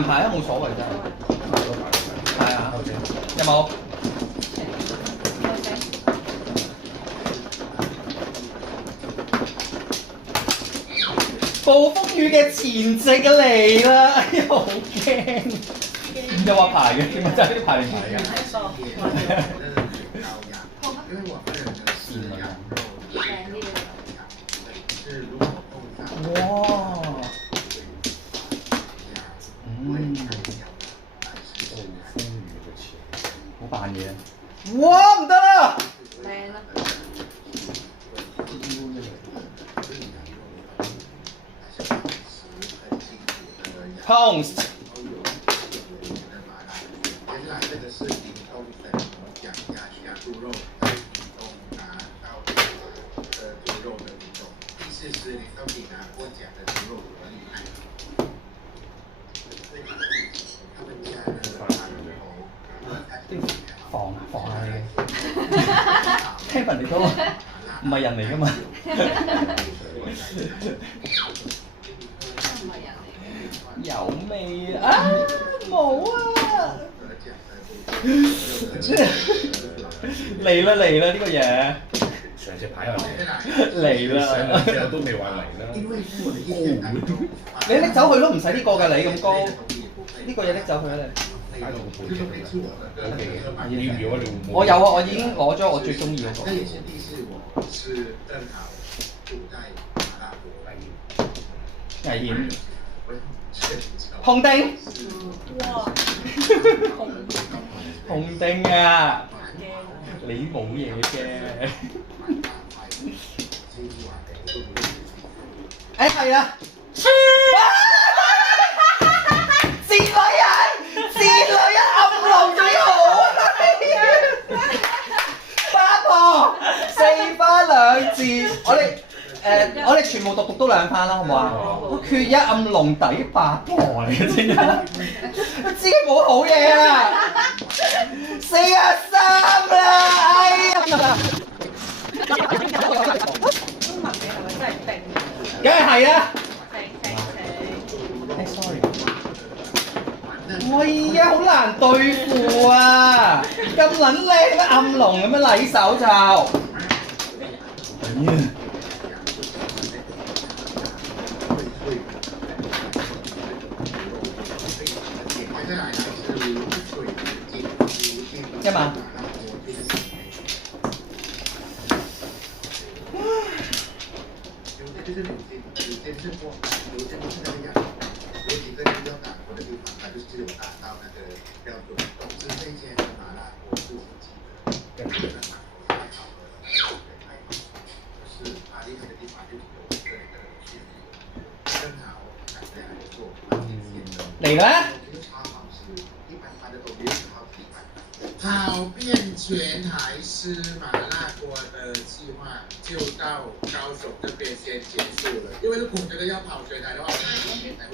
排啊，冇所謂真係。係啊，有冇？暴風雨嘅前夕嘅嚟啦，哎呀好驚！有話排嘅，點解真係啲排嚟排嘅？哇！好扮嘢。哇！唔得啦！靚啦！ Pounds。防下你，聽聞你都唔係人嚟㗎嘛？有味啊！冇啊！嚟啦嚟啦呢個嘢！上隻牌又嚟啦！上兩隻都未話嚟啦。你拎走佢咯，唔使呢個㗎，你咁高，呢個嘢拎走佢啦你。擺到個背脊嚟。O K， 要唔要啊？你會唔會？我有啊，我已經攞咗我最中意嗰個。危險。紅丁。哇！紅丁啊！你冇嘢嘅。誒係啦。賤女人，暗龍最好啊！八婆四番兩字，我哋全部讀都兩番啦，好唔好啊？缺一暗龍抵八婆嚟嘅真係，知冇好嘢啦，43啦，哎呀！中文嘅係咪真係定？梗係啦。sorry。喂呀，好難對付啊！咁撚靚咩暗龍咁樣禮手就。一萬。嚟啦！跑遍全台吃麻辣锅的计划就到高手这边先结束了，因为如果觉得要跑全台的话，才会太晚。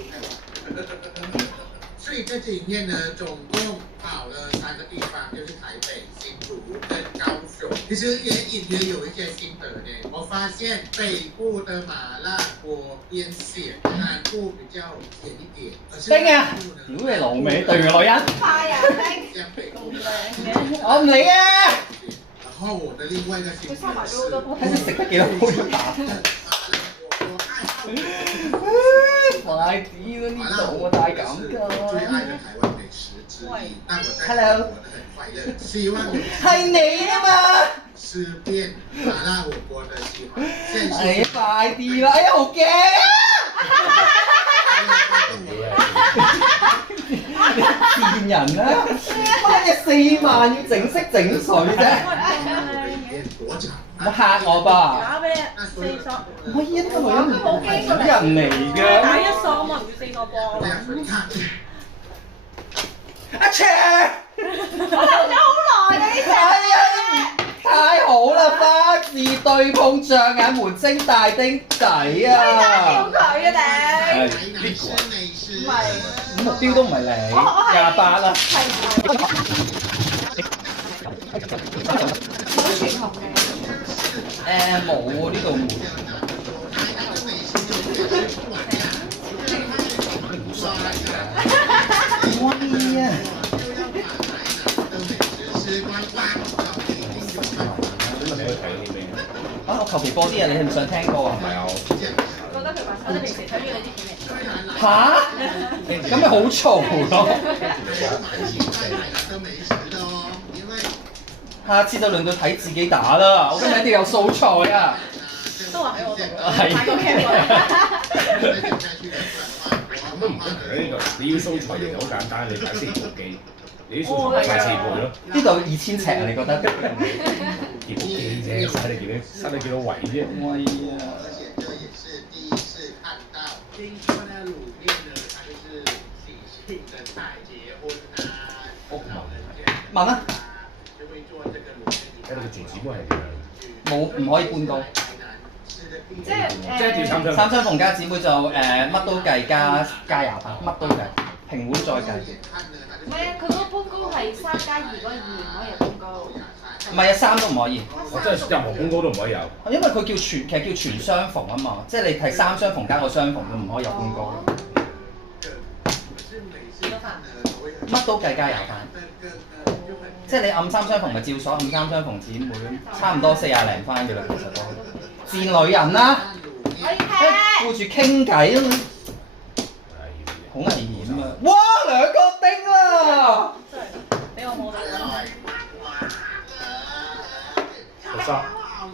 所以这几天呢，总共跑了3个地方，就是台北、新竹跟高雄。其实也隐约有一些心得呢。我发现北部的麻辣锅偏咸，南部比较甜一点。丁啊！屌你老味，對住女人。快啊！丁。我唔理啊！然後我的另外一個心得是，睇你食得幾多杯打。快啲啦呢度啊，大減價。最愛的台灣美食之一，但我在 Hello 活得很快樂，希望你係你啊嘛！吃遍麻辣火鍋的計劃。哎呀，快啲啦！哎呀，好驚啊！騙人啊！乜嘢4萬要整色整水啫？唔好嚇我噃！打俾你4索。唔可以呢個女人佢冇機過嚟。人嚟㗎。打1索嘛，唔要4個波。阿邪！我留咗好耐啊呢隻。哎呀，太好啦！花字對碰，象眼門睛大丁仔啊！叫佢啊你。唔係目標都唔係你，28啦。冇呢度冇。求其播啲嘢，你係唔想聽歌啊？唔係啊，覺得佢把我哋平時睇住你啲片嚟。吓？咁咪好嘈咯！下次就輪到睇自己打啦，我今日一定有素材啊！都話喺我度，係買個 cam 咁都唔公平呢度。你要素材其實好簡單，你買4部機，你啲素材買4部咯。呢度2000尺啊，你覺得？幾部機啫，嘥你幾多位啫？喂啊！听说呢，卤面呢，它就是喜庆的菜，结婚啊，老人家問啦，就會做這個卤面。睇到個住址都係點樣？冇唔可以搬高。即係即係調3三雙鳳加姊妹就乜都計加廿8，乜都計，平碗再計。唔係啊，佢嗰個搬高係3+2嗰個2唔可以搬高。唔係啊，3都唔可以，我真係任何公高都唔可以有。因為佢其實叫全雙鳳啊嘛，即係你係3雙鳳加個雙鳳都唔可以有半高。乜都計加廿8，即係你暗3雙鳳咪照鎖暗3雙鳳姊妹咁，差唔多40零番嘅啦，其實都。賤女人啦，可以聽。顧住傾偈啊嘛，好危險啊！哇，2個丁啦！真係俾我摸到。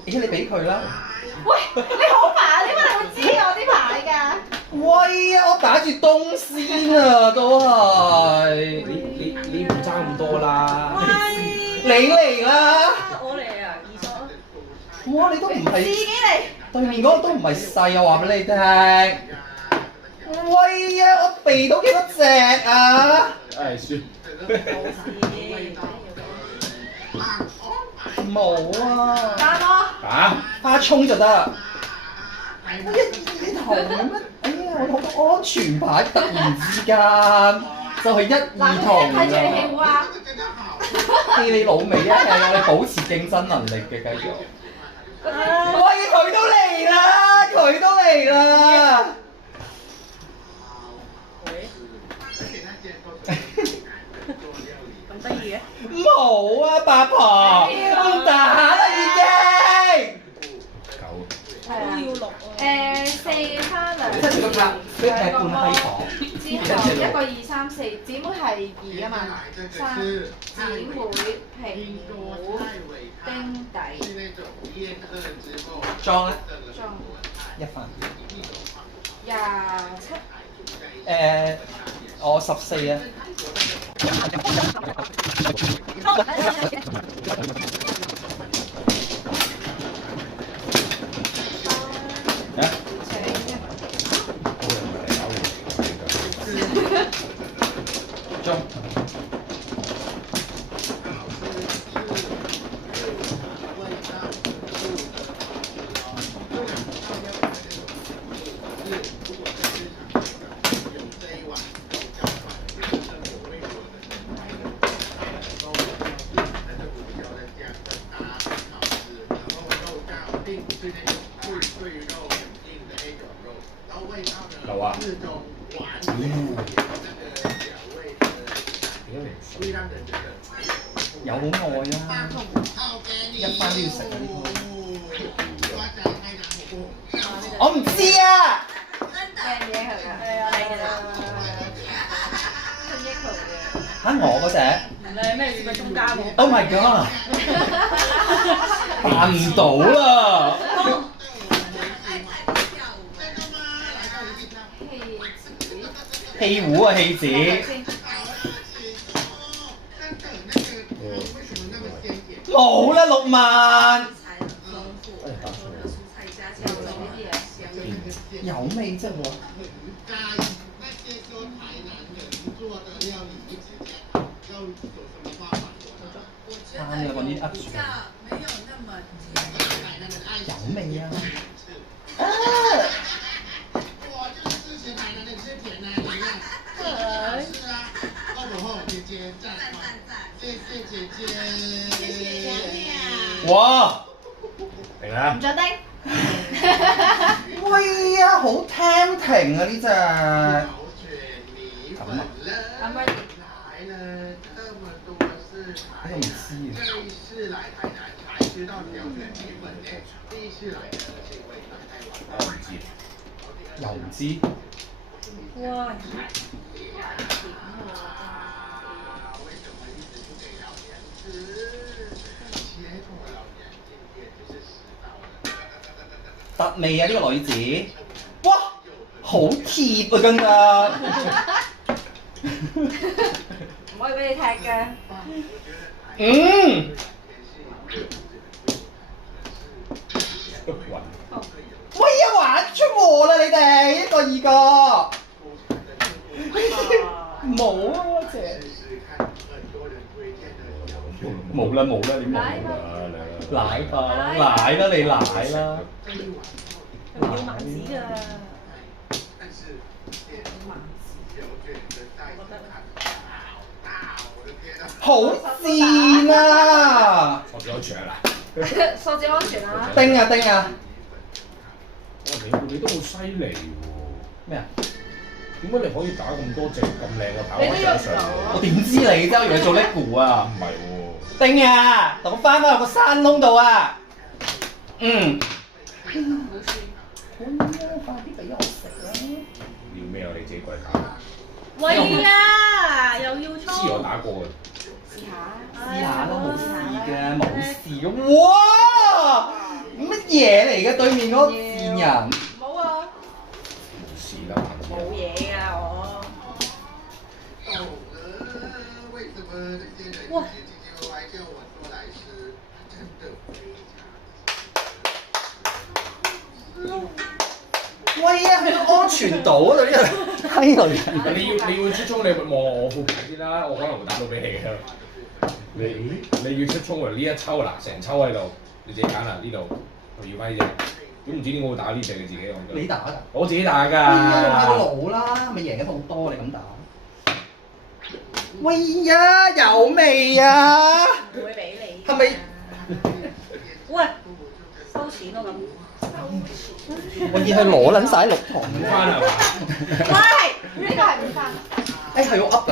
咦，你俾佢啦！喂，你好煩，點解你會知我啲牌㗎？喂啊，我打住東先啊，都係。你唔爭咁多啦。你嚟啦！我嚟啊，二叔。哇，你都唔係自己嚟。對面嗰個都唔係細啊，話俾你聽。喂啊，我避到幾多隻啊？唉，算。冇事。冇啊！打我。打。花衝就得。1、2筒咩？哎呀，我好多安全牌，突然之間就係1、2筒睇住你起舞啊！氣你老味啊！係我哋保持競爭能力嘅繼續。喂，佢都嚟啦！佢都嚟啦！咁得意嘅？冇啊，八婆，唔打啦已經。係啊。要錄啊。4花2即係個卡，佢係半閪房。之後1個2、3、4，姊妹係2啊嘛，3姊妹平股丁底。裝咧裝1分。27。我14啊。中。流啊！有好愛啦，1番都要食啊！我唔知啊。靚嘢係㗎。係啊，靚㗎。嚇我嗰隻唔靚咩？你咪中間喎。 ？Oh my god！扮唔到啦！戲糊啊戲子。冇啦6萬。有味啫喎。餐你揾啲噏住。有味啊！哇！停啦！唔準叮。喂呀，好 tempting 啊呢隻。咁啊？咁 ready。我唔知啊。知道挑選基本呢，第一次來的是一位大台灣。我唔知。又唔知。哇！為什麼一直不給老娘吃？結果老娘今天就是遲到了。特味啊！呢、個女子，哇，好貼啊今日。唔可以俾你踢嘅。嗯。喂呀，玩出禍啦你哋，一個二個。冇啊，姐。冇啦冇啦，你冇啦。奶吧，奶啦你奶啦。要盲子㗎。好賤啊！我仲有長啦。數字安全啊！叮啊叮啊！你都好犀利喎！咩啊？點解你可以打咁多隻咁靚嘅跑你都上上？我點知你啫？我以為你做 LEGO 啊！唔係喎。叮啊！同我翻返去個山窿度啊！嗯。冇事。好啊！快啲俾我食啦！要咩啊？你自己過嚟打。喂呀！又要知衝。我打過嘅。試下都冇事嘅，冇事嘅。哇！乜嘢嚟嘅？對面嗰個賤人。冇啊！冇事啦，冇嘢㗎我。為什麼這些人唧唧歪歪叫我出來吃？真的非常。喂呀，去到安全島嗰度呢個閪女人。你要出衝，你望我副牌先啦，我可能會打到俾你嘅。你要出衝喎，呢一抽嗱，成抽喺度，你自己揀啦，呢度我要翻呢隻。都唔知點解會打呢隻嘅自己，我覺得。你打㗎？我自己打㗎。要攞啦，咪贏得好多你咁打。喂呀，有味啊！唔會俾你。係咪？喂，收錢咯咁。我要去攞撚晒綠糖。唔翻係嘛？喂，呢個係唔翻。誒係我噏緊。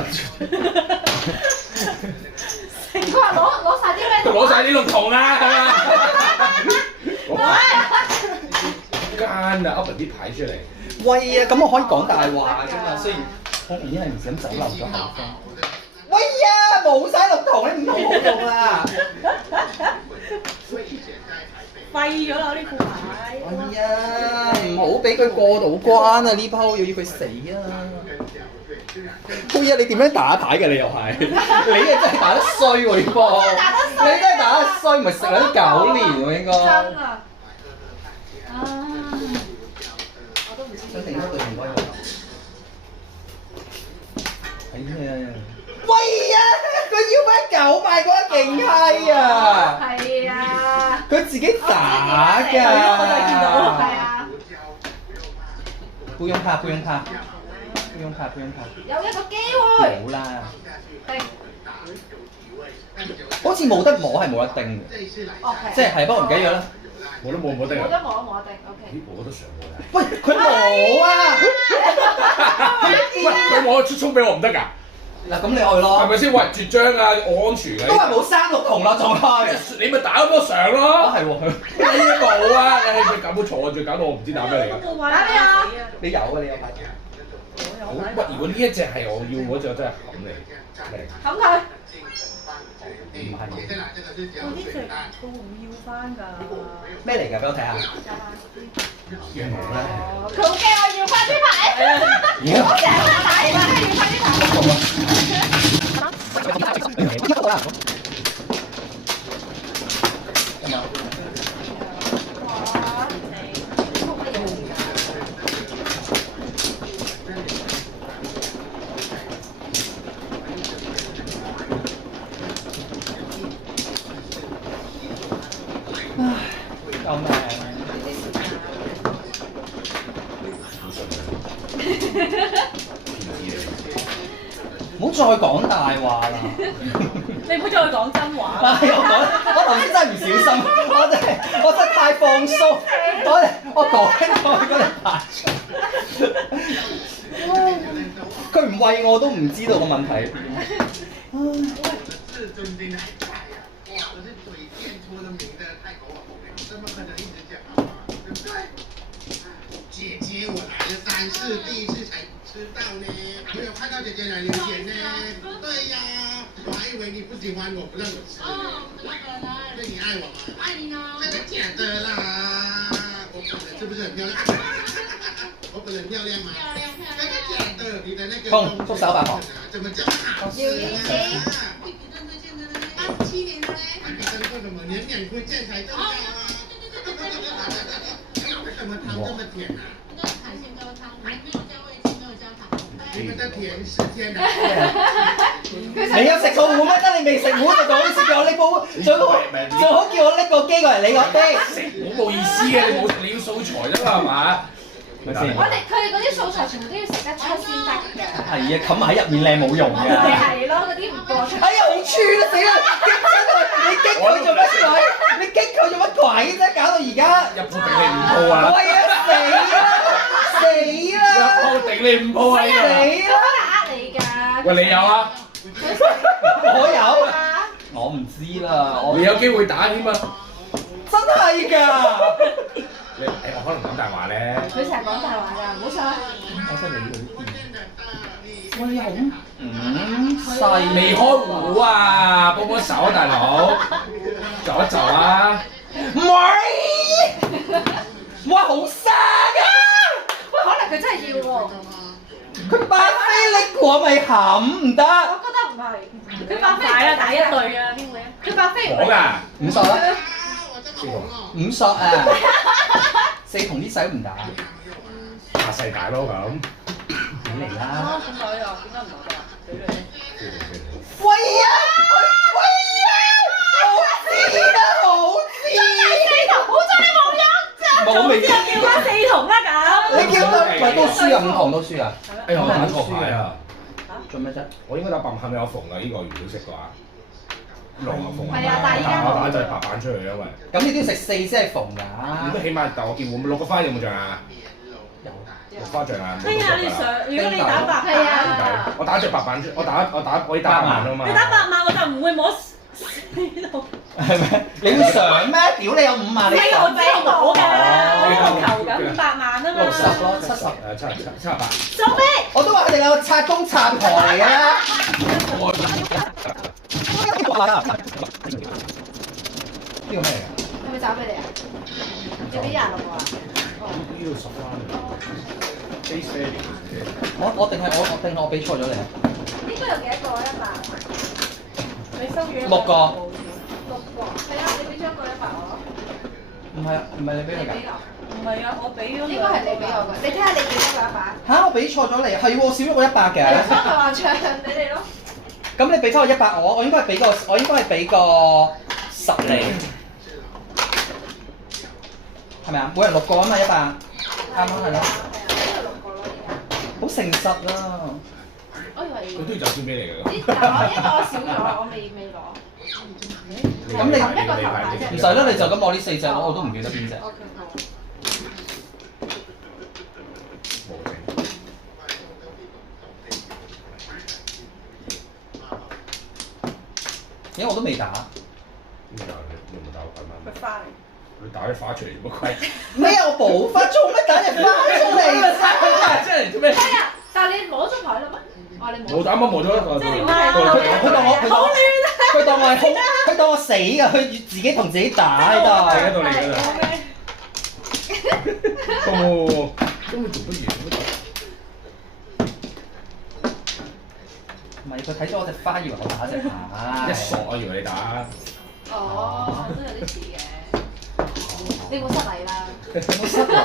佢話攞曬啲咩？佢攞曬啲綠糖啦，係嘛？奸啊！噏啲牌出嚟。喂呀，咁我可以講大話㗎嘛？雖然我已經係唔想走漏咗口風。喂呀，冇晒綠糖，你唔好用啦。廢咗啦！呢副牌。哎呀，唔好俾佢過到關啊！呢鋪要佢死啊！哎呀，你點樣打牌嘅你又係？你啊真係打得衰喎呢鋪，你真係打得衰，唔係食咗9年喎應該。真啊！我都唔知。想停咗對面嗰個。哎呀！喂呀！佢要翻9萬嗰個勁閪啊！係啊！佢自己打㗎。我就見到。係啊。不用怕，不用怕，不用怕，不用怕。有一個機會。冇啦。定。好似冇得摸係冇得定嘅。即係不過唔緊要啦。冇得冇得㗎。冇得摸冇得定，OK。咦，我覺得上過啦。喂，佢冇啊！喂，佢冇出衝俾我唔得㗎。嗱，咁你去咯。係咪先？喂，絕張啊，我安全㗎。都係冇生綠銅啦，仲係。你咪打嗰個上咯。啊，係喎，你冇啊！你搞到錯啊，最搞到我唔知打咩嚟㗎。打咩啊？你有啊，你有牌。好，喂，如果呢一隻係我要嗰隻，真係冚你。冚佢。唔係。我呢隻都唔要翻㗎。咩嚟㗎？俾我睇下。羊毛啦。佢好驚我要翻啲牌。我成日打嚟話要翻啲牌。救命！唔好再講大話啦！你唔好再講真話。我頭先真係唔小心，我真係太放鬆，我講咗嗰隻牌出，佢唔餵我都唔知道個問題。至尊精還在啊！哇，我是嘴賤出了名的是第一次才吃到呢，没有看到姐姐来留言呢。对呀，我还以为你不喜欢我，不让我吃。哦，怎么可能？所以你爱我吗？爱你呢。真的假的啦？我本人是不是很漂亮？我本人漂亮吗？漂亮漂亮。真的假的？你的那个捉手8項。怎么这么好吃啊？比比登推荐的呢？87年的呢？比登做什么？年年推荐才重要啊！为什么汤这么甜啊？这是海鲜高汤，没有加味精，没有加糖。你們的甜是天然。你有食過碗咩？得你未食碗就仲好似叫我拎煲，最好叫我拎個機過嚟你個機。食碗冇意思嘅，你要素材啫嘛，係嘛？咪先？佢哋嗰啲素材全部都要食得出先得嘅。係啊，冚埋喺入面靚冇用㗎。係咯，嗰啲唔播出。哎呀，好串啊！死啦！激佢做乜鬼？你激佢做乜鬼啫？搞到而家一鋪頂你5鋪啊！喂啊！死啦！一鋪頂你5鋪啊！死啦！呃你㗎。喂，你有啊？我有。我唔知啦。你有機會打添啊！真係㗎！你我可能講大話咧。佢成日講大話㗎，唔好信。我真係理佢啲。喂，好細。未開壺啊！幫幫手啊，大佬！就一就啊！唔係。哇，好沙㗎！喂，可能佢真係要喎。佢巴菲拎過咪冚唔得。我覺得唔係，佢百飛啊，打一隊啊，邊會啊？佢百飛我㗎5索啦5 ，5索啊，4同啲仔唔打，下世大咯咁。你嚟啦！點解啊？點解唔攞啊？俾你。喂啊！喂啊！好知好彩你冇飲，冇未叫翻4筒啦咁。你叫得咪都輸啊？5堂都輸啊！哎呀，我打錯牌啊！做咩啫？我應該打白係咪有縫啊？呢個如果識嘅話，龍有縫係啊，但係依家我打就係白板出去因為。咁你都要食4先係縫㗎。你都起碼，但我見會唔會落個花有冇像啊？有。落花像啊！聽日你上，如果你打白係啊。我打隻白板出，我打我要打8萬啊嘛。你打8萬我就唔會摸呢度。係咪？你會上咩？屌你有5萬，你你我俾我㗎，我哦求緊500萬啊嘛。 60咯，70。 78。做咩？我都話佢哋兩個拆公拆婆嚟㗎啦。呢個咩嚟㗎？係咪找俾你啊？你俾26啊？呢度10蚊，base value 我俾錯咗你啊！應該有幾多個100？你收咗6個。 6個。係啊，你俾咗一個100我。唔係啊，唔係你俾佢㗎。唔係啊，我俾咗。應該係你俾我嘅，你睇下你幾多個100？嚇！我俾錯咗你，係喎，少咗個100嘅。所以咪話唱俾你咯。咁你俾翻個100我應該係俾個10你，係咪啊？每人6個啊嘛，100，啱啱係咯。係啊，呢個6個咯而家。好誠實啊！我以為佢都要就先俾你㗎。呢一個我少咗，我未攞。咁你一個頭大啫。唔使啦，你就咁攞呢4隻，我都唔記得邊隻。 OK 好。因為我都未打。邊個你冇打過8蚊？佢花嚟。你打啲花出嚟做乜鬼？咩啊？我補花做咩打隻花出嚟啫？真係做咩？係啊，但係你摸咗牌啦咩？我你摸。我啱啱摸咗一個。即係點解佢當我死㗎，佢自己同自己打喺度。喺度嚟㗎啦。哦，根本做乜嘢？唔係佢睇咗我隻花，以為我打隻牌。一索我以為你打。哦，都有啲似嘅。你冇失禮啦。冇失禮啊！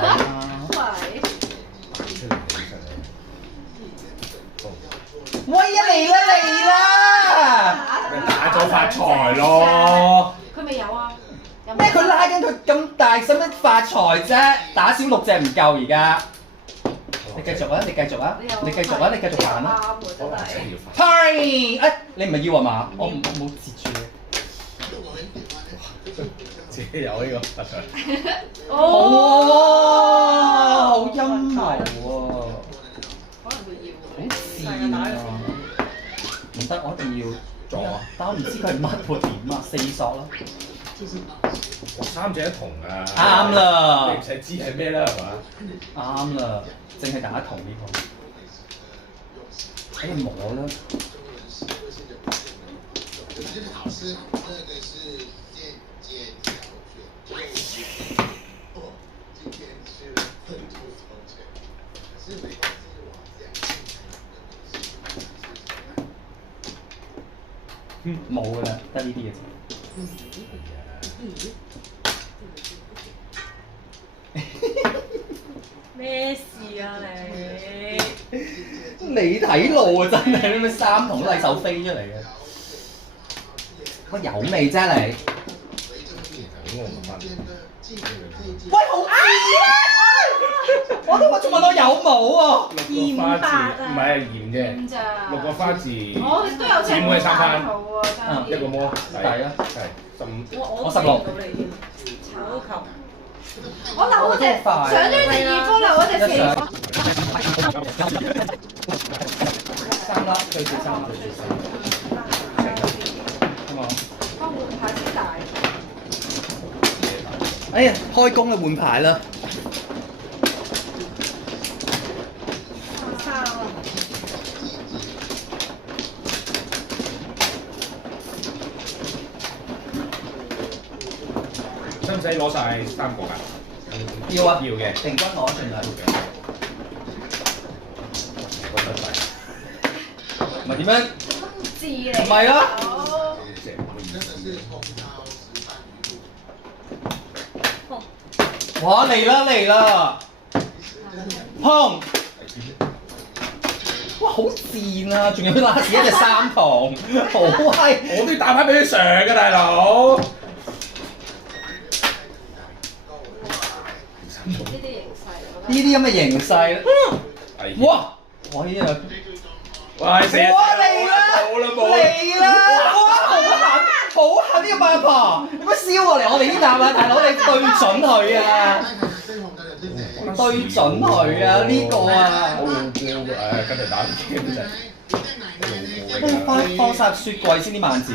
喂。喂啊嚟啦！咪打咗發財咯！佢未有啊？有咩？佢拉緊佢咁大，使乜發財啫？打少6隻唔夠而家。你繼續啊！你繼續啊！你繼續啊！你繼續行啦！啱喎真係。 Party！哎，你唔係要啊嘛？我冇截住你。自己有呢個發財。哦，好陰謀喎！可能會要。好賤啊！唔得，我一定要撞啊！但我唔知佢係乜喎點啊？4索啦。哇三隻一同啊！啱啦你唔使知係咩啦，係嘛？啱啦，淨係打一筒呢個。哎呀摸啦！就是好吃，这个是间接条卷，哦，今天吃了很多条卷，可是没关系，我这样冇噶啦，得呢啲嘅啫。咩事啊你？你睇路啊，真係你咪三筒都係手飛出嚟嘅。乜有味啫你？咁我問翻你，喂，好賤啊！我都仲問我有冇啊？六個花字唔係鹽啫，咁咋？六個花字，我都有隻點會三番好喎，爭啲一個魔係啊係15。我16到你添，炒球。我留嗰隻上咗隻二科，留嗰隻四科。三粒，最少三粒，最少三粒。係嘛？我換牌先大。哎呀，開工啦，換牌啦！使唔使攞晒3個㗎？要啊，要嘅，平均攞盡量。我得晒。唔係點樣？字嚟。唔係啊！即係真的是葱烧石斑鱼肚。哇！嚟啦嚟啦！砰！哇！好賤啊！仲要拉屎一隻三筒，好閪！我都要打牌俾佢上㗎，大佬。呢啲形勢，我覺得。呢啲咁嘅形勢，哇！我呢啊！哇！死啊！哇嚟啦！冇啦冇啦！嚟啦！哇！好狠呢個八婆，有乜燒過嚟我哋呢啖啊？大佬你對準佢啊！對準佢啊！呢個啊！我老哥誒，跟住打機真係。放晒入雪櫃先啲萬字。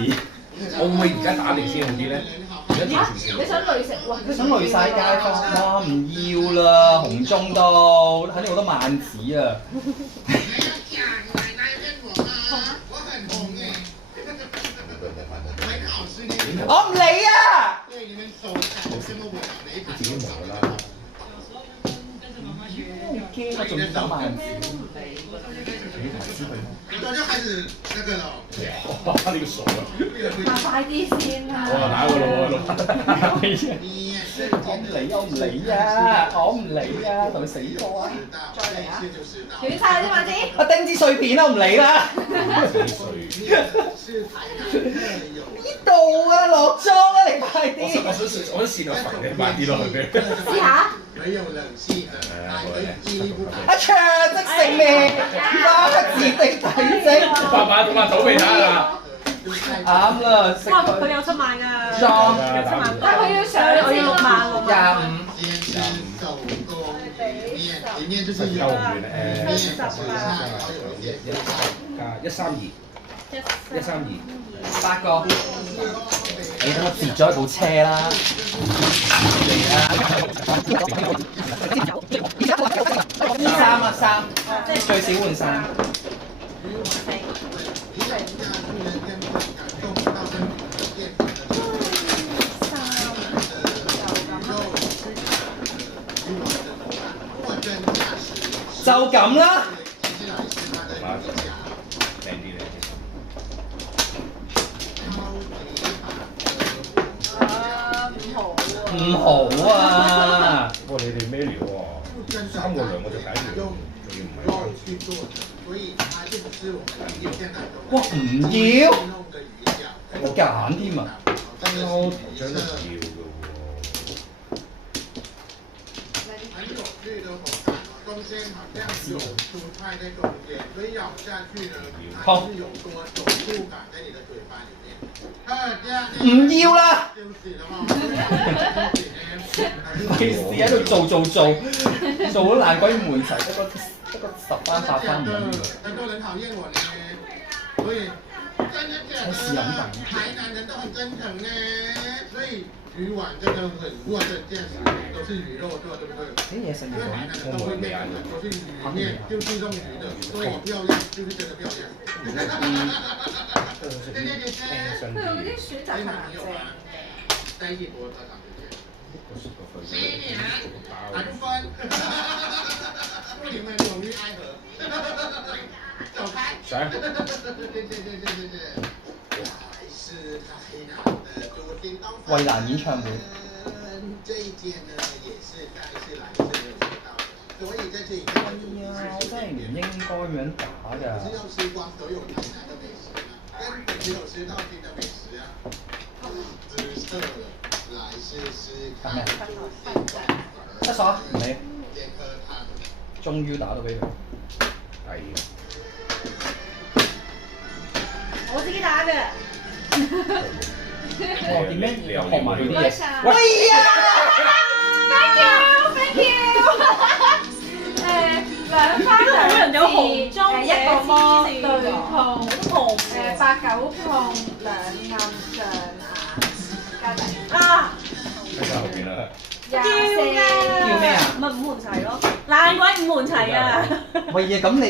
我會唔會而家打定先好啲咧？而家嚇！條你想累食？哇！佢想累晒街坊，哇唔要啦，紅中都肯定好多萬字啊！我唔理啊！自己磨啦。驚我仲要打萬字，早就開始那個了。哇！呢個傻啊！快啲先啦！我打㗎咯喎，我唔理啊！我唔理啊！同佢死過啊！再嚟啊！斷晒啲萬字。啊丁支碎片都唔理啦！呢度啊落妝啊！你快啲！我想試到揈你快啲落去俾佢。試下。沒有冷氣的，還可以記憶不阿卓即食咩？花字定體積？爸爸同阿土味打啦。啱啦，食哇！佢佢有7萬㗎，裝有7萬。但係佢要上我要6萬6萬。25。堅持手工裡面就是有交唔完面誒是菜，還有一些加1328個。你等我截咗一部車啦。3啊3，最少換3。就咁啦。靚啲咧。唔好啊！不過你哋咩料喎？3個2個就解決，仲要唔係去做的，所以它就不是我們裡面現在哇唔要，弄的魚餃，得揀添啊！不嬲頭獎都唔要嘅喎。很有趣的口感，中間好像有蔬菜在中間，所以咬下去呢，它是有多種觸感在你的嘴巴裡面。唔要啦！休息的話，費事喺度做到爛鬼悶齊，得個10番8番唔緊要。很多人討厭我呢，所以真的假我試飲緊。台南人都很真誠呢，所以魚丸真的很貨真價實，都是魚肉做，對不對？啲嘢食唔因為台南人都會面都是魚面，就注重魚的，所以漂亮就是真的漂亮。對對對，佢有啲選擇係難正。在一起播多少時間？7年，還不分。不你們永浴愛河。走開。上。對。還是台南的主題東方。衛蘭演唱會。這一間呢，也是再次來自沒有想到的，所以在這裡看到主題我真係唔應該咁樣打㗎。是要吃光所有台南的美食呢，跟只有吃到新的美食啊。知色了，來試試看。得咗，唔理。健康湯。終於打到俾佢。係。我自己打嘅。哇！點樣學埋佢啲嘢？喂呀 ！Thank you。兩番兩人有紅裝一個魔對碰，碰8、9碰2暗上眼加底啊！喺晒後邊啦。叫咩啊？咪五門齊咯，爛鬼五門齊啊！喂呀，咁你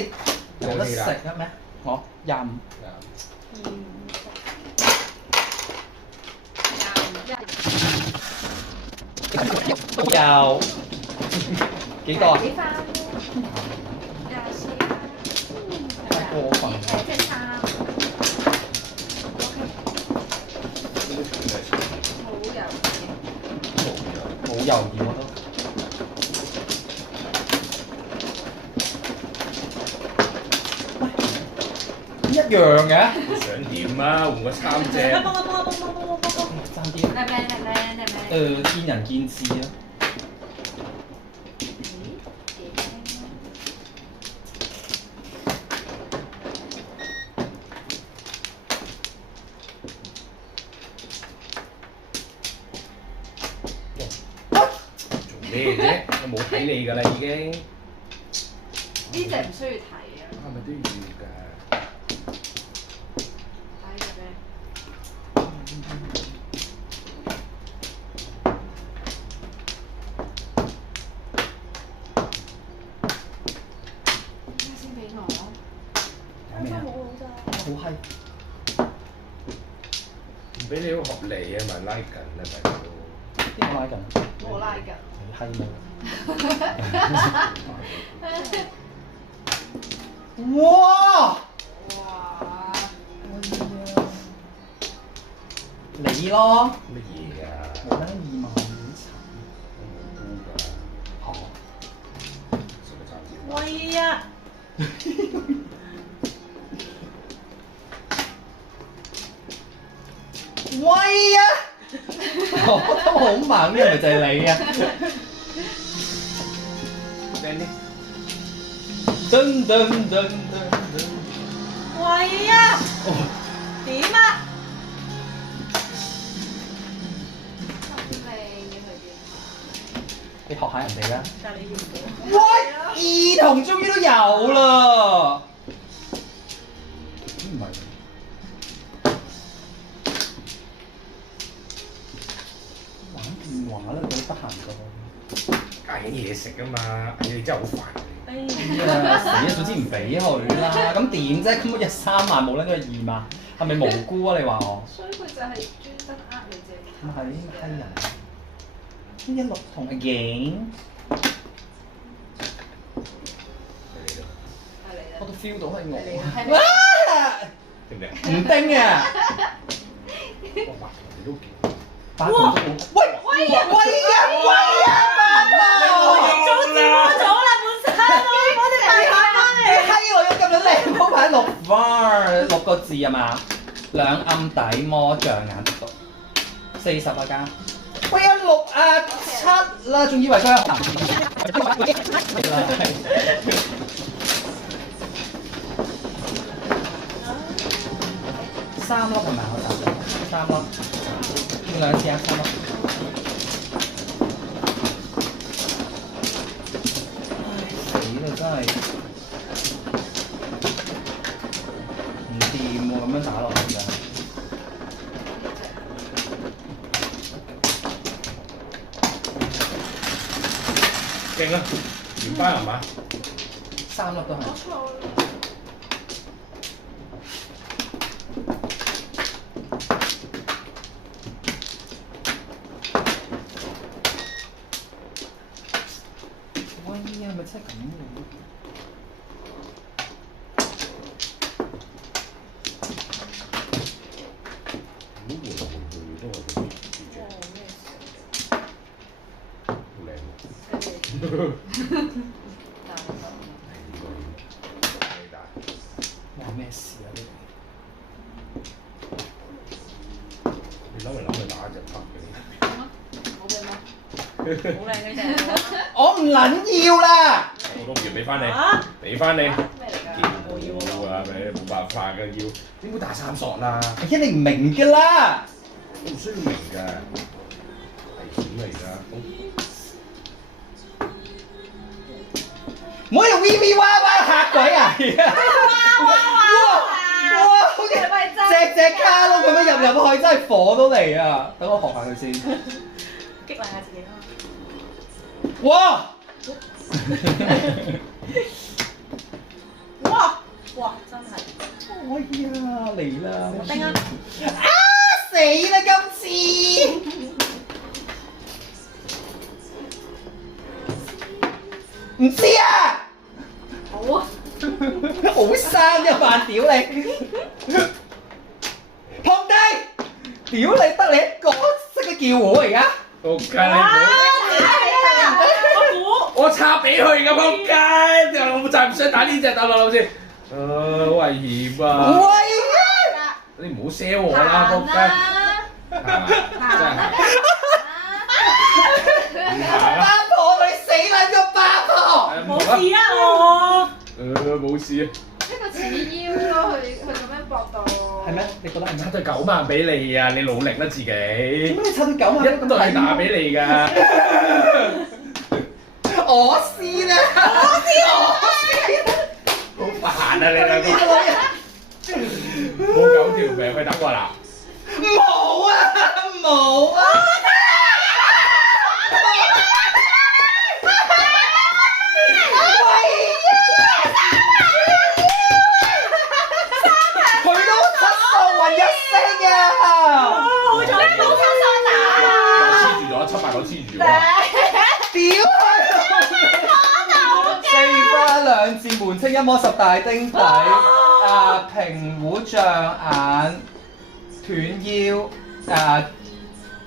有得食啊咩？我25。有幾多啊？幾番24太過分。即係3。好猶豫。冇猶豫我都。一樣嘅。想點啊？換個3隻。爭啲。見仁見智啊。咩啫？我冇睇你㗎啦已經。呢隻唔需要睇啊。係咪都要㗎？睇嘅咩？先俾我。有咩啊？好閪。唔俾你好合理啊，咪拉緊啊，大佬。邊個拉緊？我拉㗎。你閪咩？哇！哇！你咯。乜嘢啊？冇得2萬幾層。我冇估㗎。嚇！食個3字。喂呀！喂呀！我都好猛，因為就係你啊！靚啲。噔噔噔噔噔。喂呀！點啊？咁靚嘅佢啲。你學下人哋啦。但係你要唔要？喂，兒童終於都有啦。唔係。玩電話啦，你得閒㗎。嗌緊嘢食啊嘛！你真係好煩。哎死啦！總之唔俾佢啦，咁點啫？咁日3萬冇拎咗2萬，係咪無辜啊？你話我？所以佢就係專登呃你啫。咁係啲閪人。呢16同係影，我都 feel 到係我。係咪？定唔定？唔叮啊！我白同你都見。8個都好。喂喂呀喂呀8個！早知我早啦，本身我哋大牌翻嚟。閪女咁樣靚，鋪牌6分，6個字係嘛？2暗底魔障眼毒，40啊加。喂呀67啦，仲以為佢有3粒係咪我答3粒，用2次啊3粒。死啦真係唔掂喎，咁樣打落去㗎。啊，原班人馬。 3粒都係。我錯啦。喂，係咪真係咁嘅？哇！咩事啊？你諗嚟諗去打隻拍嘅。冇俾咩？好靚嘅隻。我唔撚要啦！我都唔要俾翻你，啊？俾翻你。咩嚟㗎？要啊，你冇辦法嘅要。點會打3索啦？係一定唔明㗎啦！我唔需要明㗎，危險嚟㗎。唔好用 V V 娃娃嚇鬼啊！哇！好似隻卡咯咁樣入去，真係火都嚟啊！等我學下佢先。激勵下自己啦。哇！哇！哇！真係。哎呀，嚟啦！叮啊！啊！死啦今次！唔知啊！好啊！好生一萬屌你！撲低！屌你得你一個識得叫我而家？ 仆街你唔好，我插俾佢㗎仆街！我就唔想打呢隻，等我諗先。好危險啊！喂！你唔好 sell 我啦，仆街！八婆你死撚個八婆！冇事啊我。冇事啊！呢個似腰咯，佢咁樣搏到。係咩？你覺得係咩？差咗9萬俾你啊！你努力啦自己，一點解你差到9萬？都係打俾你㗎。我先啊！好煩啊你兩個，冇9條命去打過啦。冇啊！冇啊！佢都七數雲一聲啊！好彩你冇親手打。黐住咗，700攞黐住咗。屌佢！四花兩字門清一摸10大丁底，平虎象眼斷腰，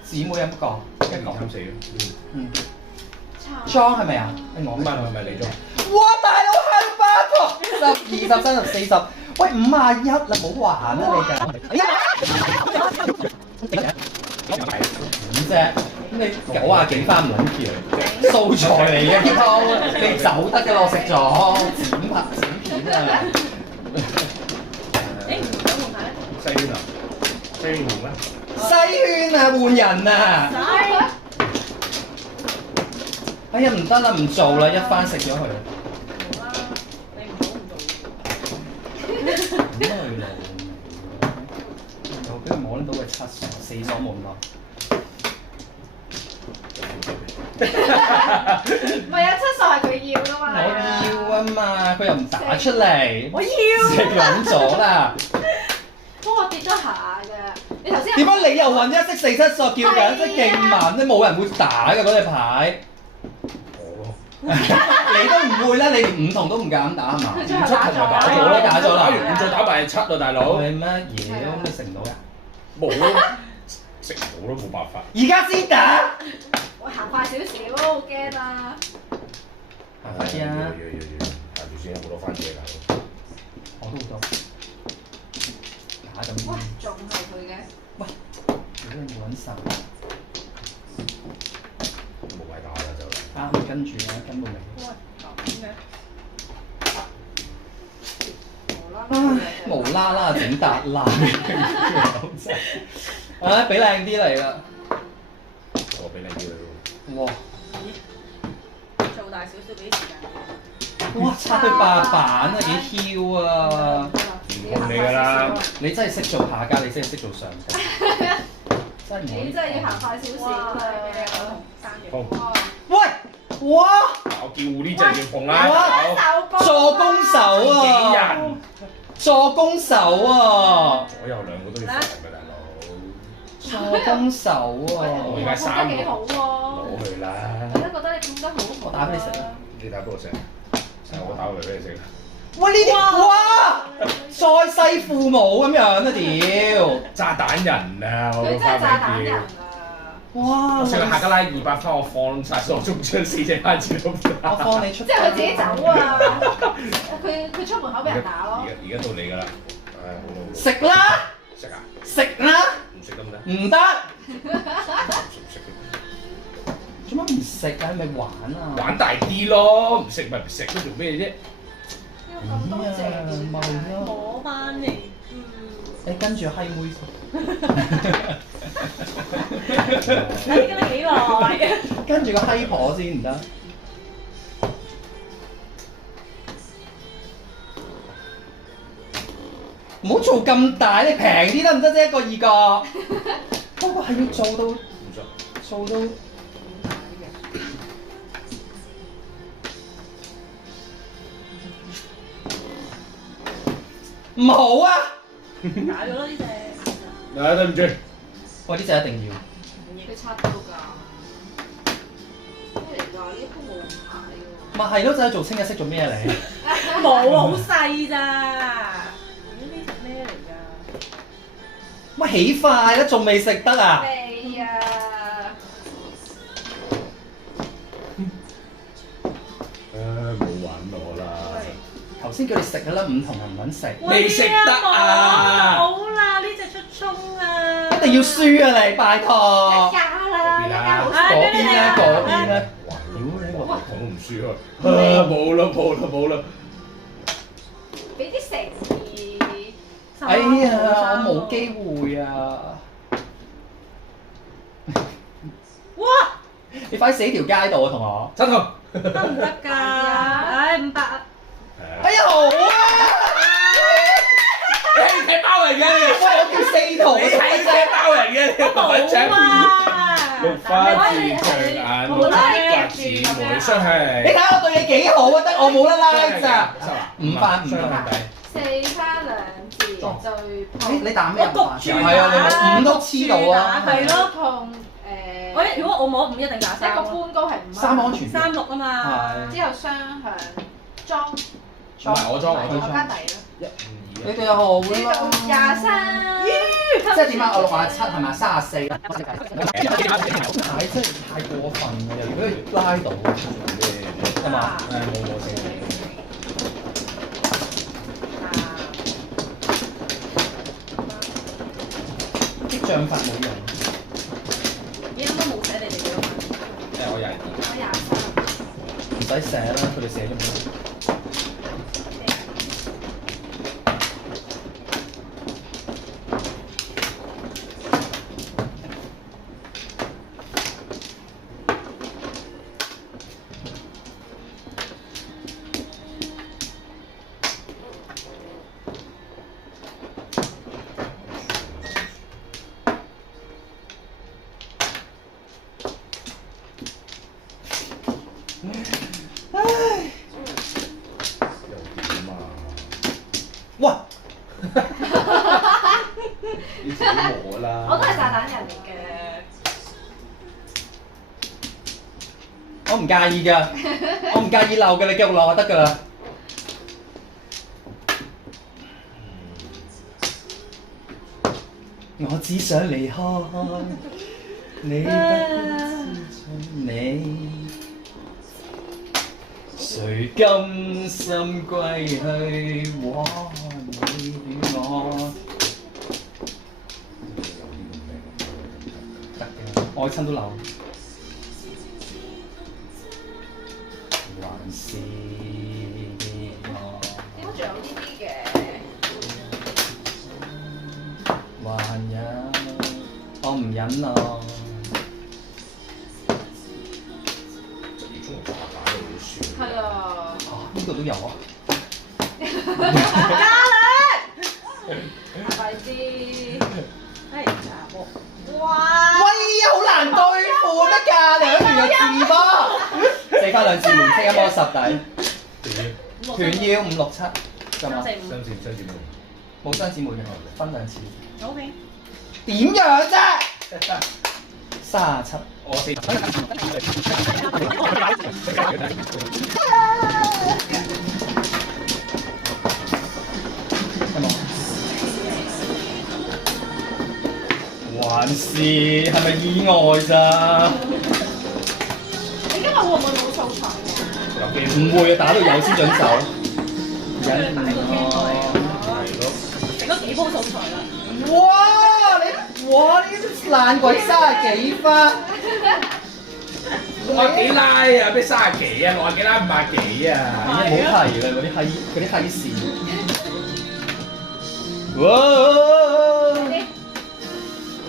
姊妹有乜講？一2、講。3、4嗯。裝係咪啊？我5萬係咪你裝？哇！大佬係八個，10、20、30、40，喂51啦，唔好玩啦你哋。哎呀5隻，咁你90幾番唔撚叫，素材嚟嘅呢套，你走得㗎啦，我食咗剪片啊！誒唔想換下咧？西圈啊，西圈紅咩？西圈啊，換人啊！哎呀唔得啦，唔做啦，一番食咗佢。好啦，你唔好唔做。咁啊原來，我俾佢摸到嘅7索，4索冇咁多。唔係啊，7索係佢要㗎嘛。我要啊嘛，佢又唔打出嚟，我要。食撚咗啦！不過我跌咗下㗎，你頭先點解你又混一式4、7索叫緊，真係勁慢，都冇人會打㗎嗰隻牌。我咯，你都唔會啦，你連5筒都唔敢打係嘛？佢最後打咗啦。打咗啦打咗啦打完5再打埋7啊大佬。係乜嘢？咁你食唔到㗎？冇，食唔到都冇辦法。而家先打。我行快少少，好驚啊！行快啲啊！行住先，好多番茄大佬。我都好多。打咁。哇，仲係佢嘅。喂，你都冇揾手。冇位打啦就。啱跟住啦，跟到未？喂，咁嘅。無啦啦整笪爛，唉，俾靚啲嚟啦！我俾你啲啦哇！做大少少俾時間。哇！擦佢8板啊，幾囂啊！唔控你㗎啦。你真係識做下家，你真係識做上家，真係唔你真係要行快少少哇！啦。俾你個同生嘅。好。哇！喂！哇！搞我叫呢只叫碰啦，哇助攻手幾啊！人？助攻手啊！左右兩個都要防嘅大佬，助攻手啊！我而家控得幾好喎！攞去啦！我都覺得你控得好好。我打俾你食啦。你打俾我食，我打過嚟俾你食。喂呢啲哇，再世父母咁樣啊屌！炸彈人啊！我佢真係炸彈人叫。啊！哇！我食個下格拉200分，我放晒所有中槍4隻番茄都唔打。我放你出。即係佢自己走啊！佢出門口俾人打咯。而家到你㗎啦！唉，好啦。食啦！食啊？食啦！唔食得唔得？唔得！食做乜唔食啊？你咪玩啊！玩大啲咯，唔食咪唔食，都做咩啫？咁多謝咪咯！攞翻嚟。你跟住閪妹。你跟得幾耐？跟住個閪婆先唔得。唔好做咁大，你平啲得唔得啫？一個二個。不過係要做到唔信。做到。唔好啊！解咗啦呢隻。啊，對唔住。喂，呢隻一定要。佢刷到㗎。咩嚟㗎？呢一鋪冇牌喎。咪係咯，仔做清一色做咩嚟？冇好細咋。呢隻咩嚟㗎？乜起快啦，仲未食得啊？未啊！冇玩我啦。頭先叫你食㗎啦，五同人唔揾食，未食得啊！好啦，呢隻出衝啊！一定要輸啊你，拜託。加啦，一加好嗰邊咧，嗰邊咧。哇！屌你個頭都唔輸啊！冇啦！俾啲誠意。哎呀，我冇機會啊！哇！你快啲死條街度啊，同學！真係。得唔得㗎？唉，500啊！哎呀，好啊！你睇包嚟嘅，喂，我叫四圖，你睇隻包嚟嘅，你唔係搶。啊！綠花自強眼，綠花自梅相你係。睇我對你幾好啊，得我冇得拉咋。5番雙底。 4花兩字最碰。你打咩人我焗住係啊，你5都黐到啊！係咯碰我如果我摸5一定打一個3。搬高係5。 3安全啲。 36啊嘛。係。之後雙向裝。唔係我裝我加底咯。你哋又好呢啦。度23。即係點啊？我67係咪34啦？太真係太過分啦！又如果佢拉到係嘛？冇先。啲章法冇用。咦？啱啱冇寫你哋幾多分？我廿二。我23。唔使寫啦，佢哋寫咗冇。喂！你自己摸啦。我都係炸彈人嚟嘅。我唔介意㗎，我唔介意漏嘅，你繼續漏就得㗎啦。我只想離開你，不知你，誰甘心歸去往你與我？得嘅，愛親都漏。還是我，點解仲有呢啲嘅？還有我唔忍咯。係啊。呢度都有啊！快啲！哇！喂呀，好難對付咩㗎？兩條字噃，4花兩字門，即刻摸實底。斷斷腰5、6、7，咁啊，三四五。雙節冇雙姊妹嘅，分兩次。 O K。點樣啫？37。我四。有冇？還是係咪意外咋？你今日會唔會冇素材㗎？有機唔會啊，打到有先準手。跟住擺個 cam 過嚟。係咯。整咗幾鋪素材啦。哇！你啲爛鬼30幾分， 60幾拉啊？咩30幾啊？60幾拉500幾啊？唔好提啦，嗰啲閪線。哇！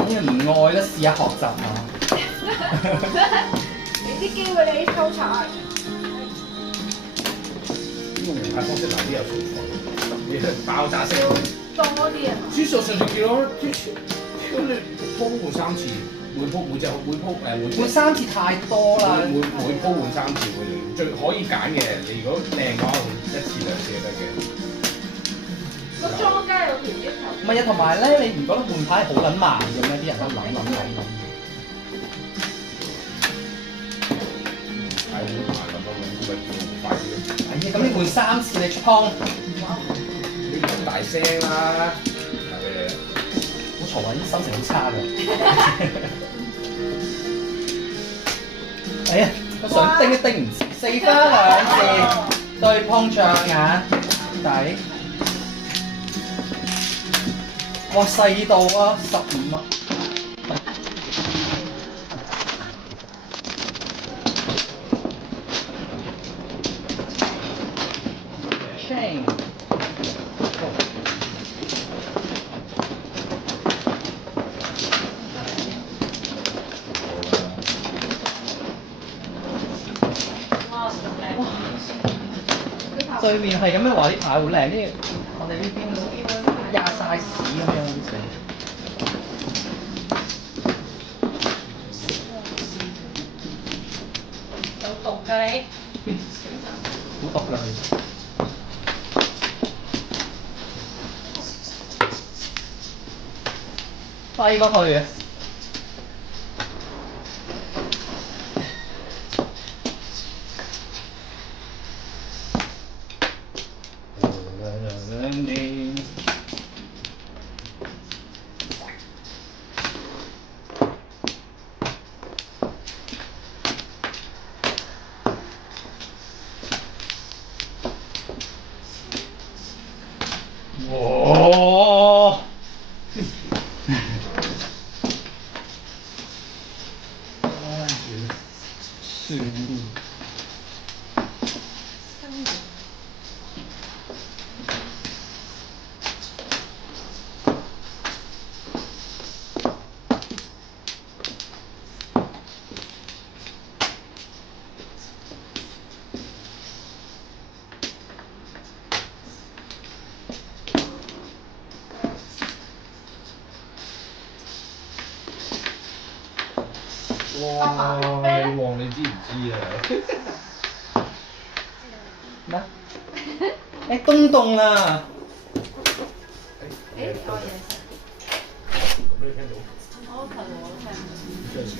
呢個唔愛啦，試下學習下。俾啲機會你啲素材。呢個胡牌方式難啲有素材，你係爆炸式。多啲啊！之數上次見到跟住鋪換3次，每鋪換換3次太多啦。每鋪換3次嘅，最可以揀嘅。你如果靚嘅話，換1次2次就得嘅。個莊家有條要求。唔係啊，同埋咧，你唔覺得換牌好撚慢嘅咩？啲人都諗。係好慢咁樣，咪叫快啲咯。哎呀，咁你換3次你衝，你咁大聲啦，係咪？好嘈啊！啲心情好差㗎。哎呀，我想叮一叮唔切，4花2字對碰象眼底。哇，細到啊，15啊！chain。哇，咁靚。對面係咁樣話啲牌好靚，啲我哋呢邊壓晒屎咁樣好似。有毒㗎你。好毒㗎佢。揮不去啊！哇！算哇！你旺你知唔知啊？咩？誒東東啊！誒，我嘢食。咁你聽到？我係我聽。張紙。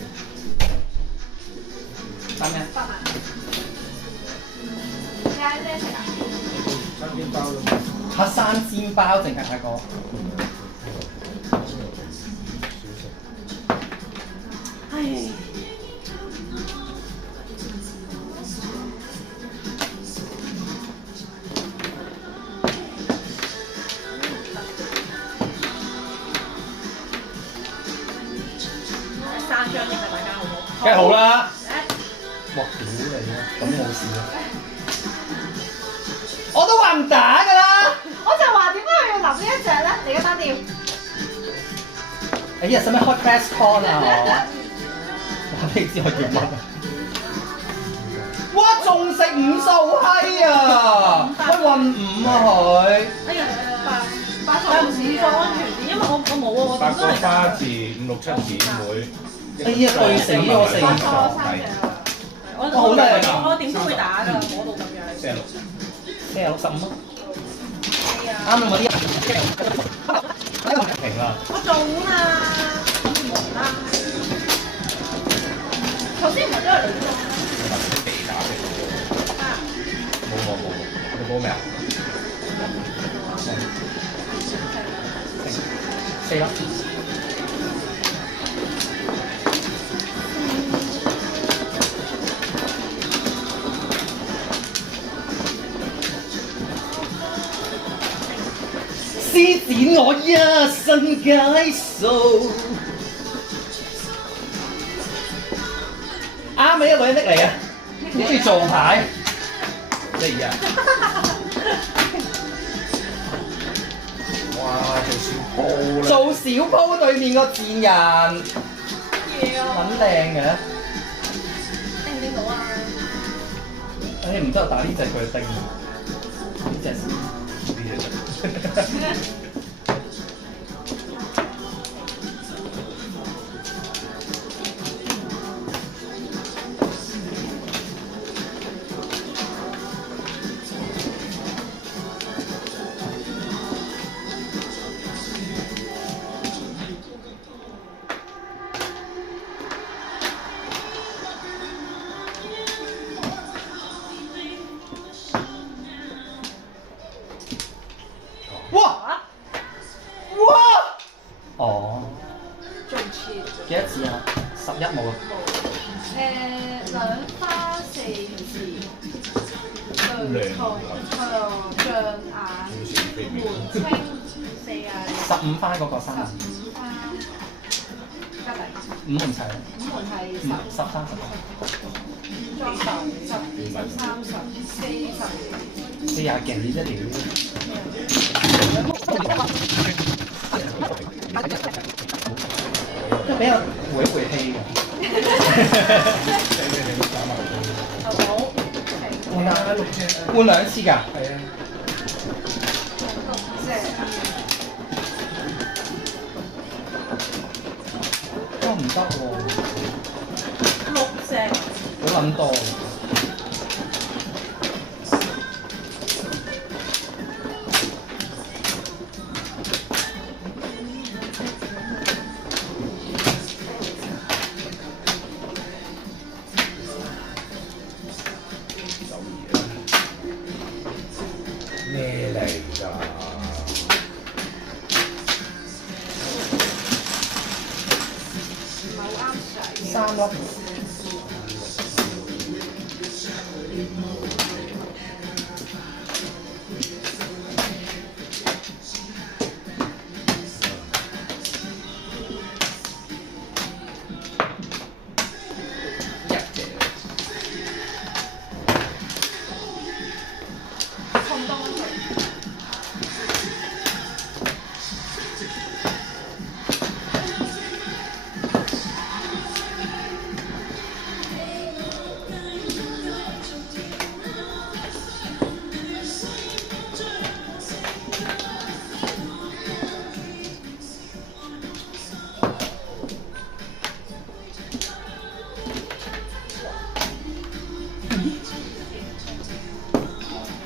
得咩？得啊。你嗌咩食啊？生煎包咯。嚇生煎包淨係睇過。唉。3張應該大家好唔好？梗係好啦。嚟。哇！屌你啊！咁冇事啊！我都話唔打㗎啦。我就話點解我要諗呢一隻咧？你而家單調。哎呀，使咩開 press con 啊？我你知我叫乜啊？哇！仲食5數閪啊！喂，運5啊佢。哎呀，八但係唔數字放安全啲，因為我冇啊，我8個點都係花字5、6、7姊妹。哎呀，對死我4八個。數三隻啊！好叻啊我點都會打㗎，摸到咁樣。 46 15咯，係啊，啱啦我啲停啦。我做啦，忙啦。頭先唔係都係你做地打嘅。啊？冇，你冇咩啊？ 4啦。施展我一身解數，啱你一女人的嚟啊！你中意做牌？即係啊！哇，做小鋪啦！做小鋪對面個賤人，嘢啊！揾靚嘅。叮唔叮到啊？誒唔得，打呢隻佢叮，呢隻先。呢嘢就哇！哇！哦，最 cheap。幾多字啊？11冇啊。兩花四字，對抗象眼門清15花嗰個3， 15花加第5唔齊，五門係10、13、裝修10、30、40。 40幾啫屌！即係比較回氣嘅。好，換2次㗎。係啊。都唔得喎， 6隻，好撚多。咩嚟㗎？3粒。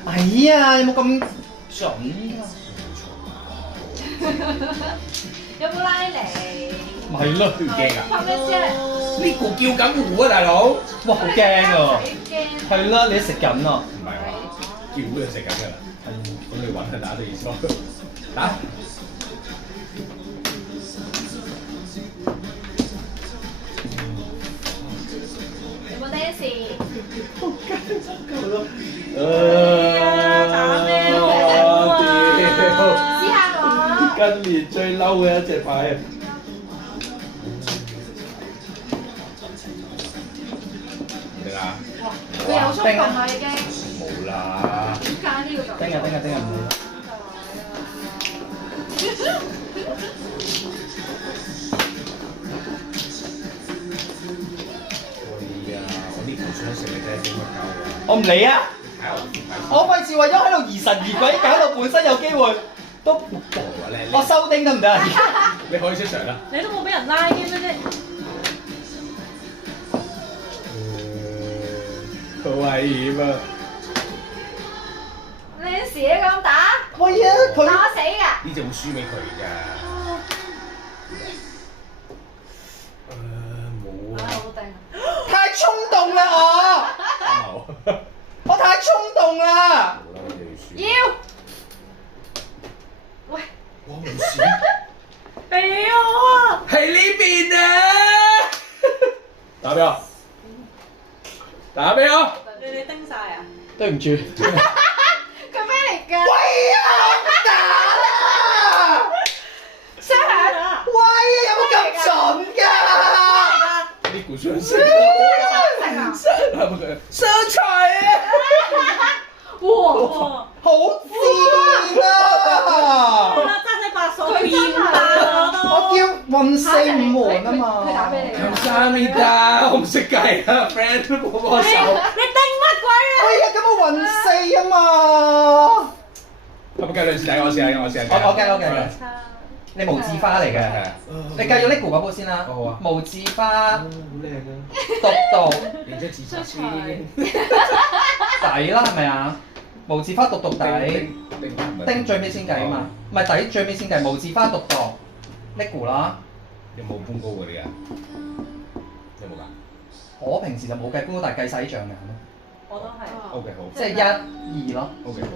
哎呀，有冇咁準啊？有冇拉嚟？咪係咯，驚啊！拍咩啫？呢個叫緊糊啊，大佬！哇，好驚啊！驚。係啦，你食緊啊！唔係話叫糊就食緊㗎啦。咁你揾佢打對手，打！有冇 dance？打咩試下我。今年最嬲嘅一隻牌。定啊！佢有觸動啦已經。冇啦。點解呢個咁？叮啊叮啊叮啊唔好！哎呀！我呢條想食嘅真係點乜鳩啊！我唔理啊！睇我我費事為咗喺度疑神疑鬼，搞到本身有機會都我收丁得唔得啊？你可以出場啦。你都冇俾人拉嘅咩啫？好危險啊！你時都咁打，喂啊，佢打死㗎！呢隻會輸俾佢㗎。冇啊！好頂。太衝動啦我太衝動啦。冇啦，呢隻要輸。要。喂，哇！冇事。俾我啊！喺呢邊啊！打俾我，打俾我。你哋叮晒啊！對唔住。佢咩嚟㗎？喂啊！打啦！雙響。喂啊！有冇咁準㗎？呢股相識。相財啊！哇！好賤啊！揸晒白數變啦我叫運四五門啊嘛。佢打俾你㗎。三面打，我唔識計啊 ，friend 幫幫手。你叮乜鬼啊？哎呀，咁我運四啊嘛。有冇計兩次計？我試下，我試下。我計。你無字花嚟嘅，你計咗 Lego 嗰鋪先啦。好啊。無字花好靚啊！獨道然之後自殺先。底啦，係咪啊？無字花獨底，丁丁最尾先計啊嘛，唔係底最尾先計。無字花獨道 Lego 啦。有冇搬高嗰啲啊？有冇㗎我平時就冇計搬高，但係計晒啲象眼咯。我都係。 ？OK 好。即係1、2咯。 OK 好。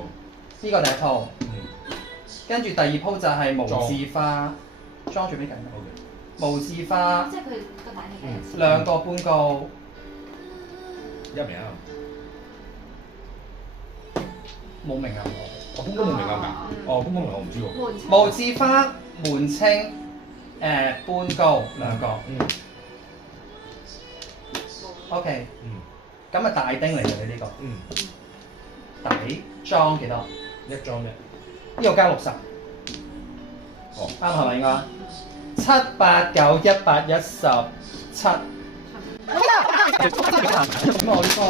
呢個第一套。跟住第二鋪就係無字花，裝最尾計咩？無字花即係佢個底係2個搬高，一名啊！冇明暗我搬高冇明啱㗎。哦，搬高明我唔知喎。門清。無字花門清搬高2個。OK。咁咪大丁嚟嘅你呢個。底裝幾多？一裝啫。呢個加60。哦。啱係咪應該？7、8、9、100、17。咁我呢個，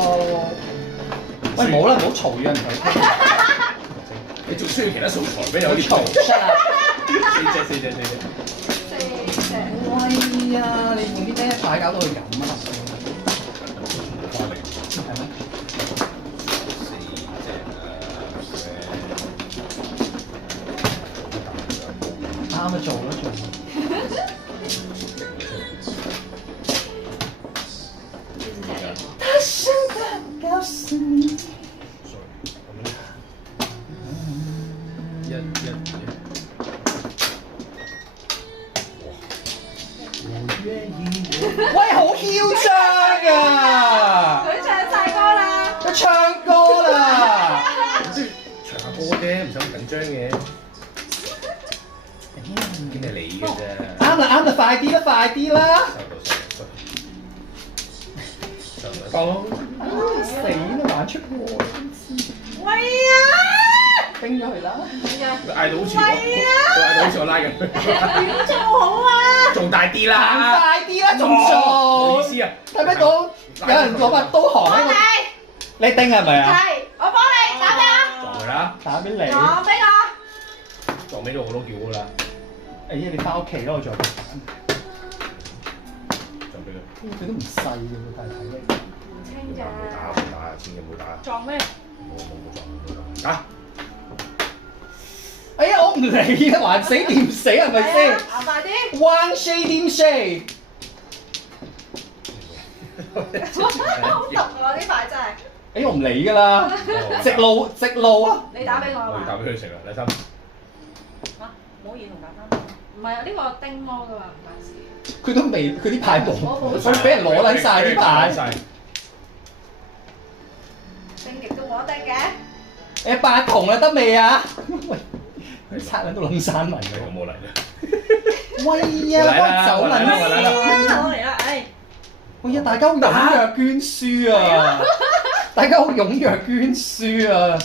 喂冇啦，唔好嘈嘢唔睇。你仲需要其他素材咩？有啲嘈，shut up。四隻。喂呀，你用啲咩牌搞到佢咁啊？係咩？啱啊，做。他生的告訴你。喂，好囂張啊！佢唱晒歌啦。佢唱歌啦。唱下歌啫，唔使咁緊張嘅。見係你嘅啫。啱啦，快啲啦！講死啦，玩出禍！喂啊！冰咗佢啦！嗌到好似嗌到好似我拉緊佢。點做好啊？做大啲啦！快啲啦，仲唔好做？意思啊！睇唔到有人攞把刀行喺度？你叮係咪啊？係，我幫你打俾我。撞佢啦！打俾你。撞俾我。撞尾度我都叫㗎啦。哎呀，你翻屋企咯，我仲有個撞俾佢。佢都唔細嘅喎，但係睇你。清㗎。冇打，千祈唔好打。撞咩？冇撞。打！哎呀，我唔理啦，還死掂死係咪先行快啲。 ？One shade 點 shade？好毒啊！呢塊真係。哎，我唔理㗎啦，直路啊！你打俾我我要打啊嘛。俾佢食啦，李生。嚇，冇嘢同打翻。唔係啊，呢個叮魔㗎嘛，唔關事。佢都未，佢啲牌冇，佢俾人攞撚晒啲牌。叮極都冇得叮嘅。誒8筒啦，得未啊？喂，啲賊撚都冧山嚟我㗎。冇嚟啦。喂呀，幫走撚我嚟啦我嚟啦，唉！喂呀，大家好踴躍捐書啊！大家好踴躍捐書啊！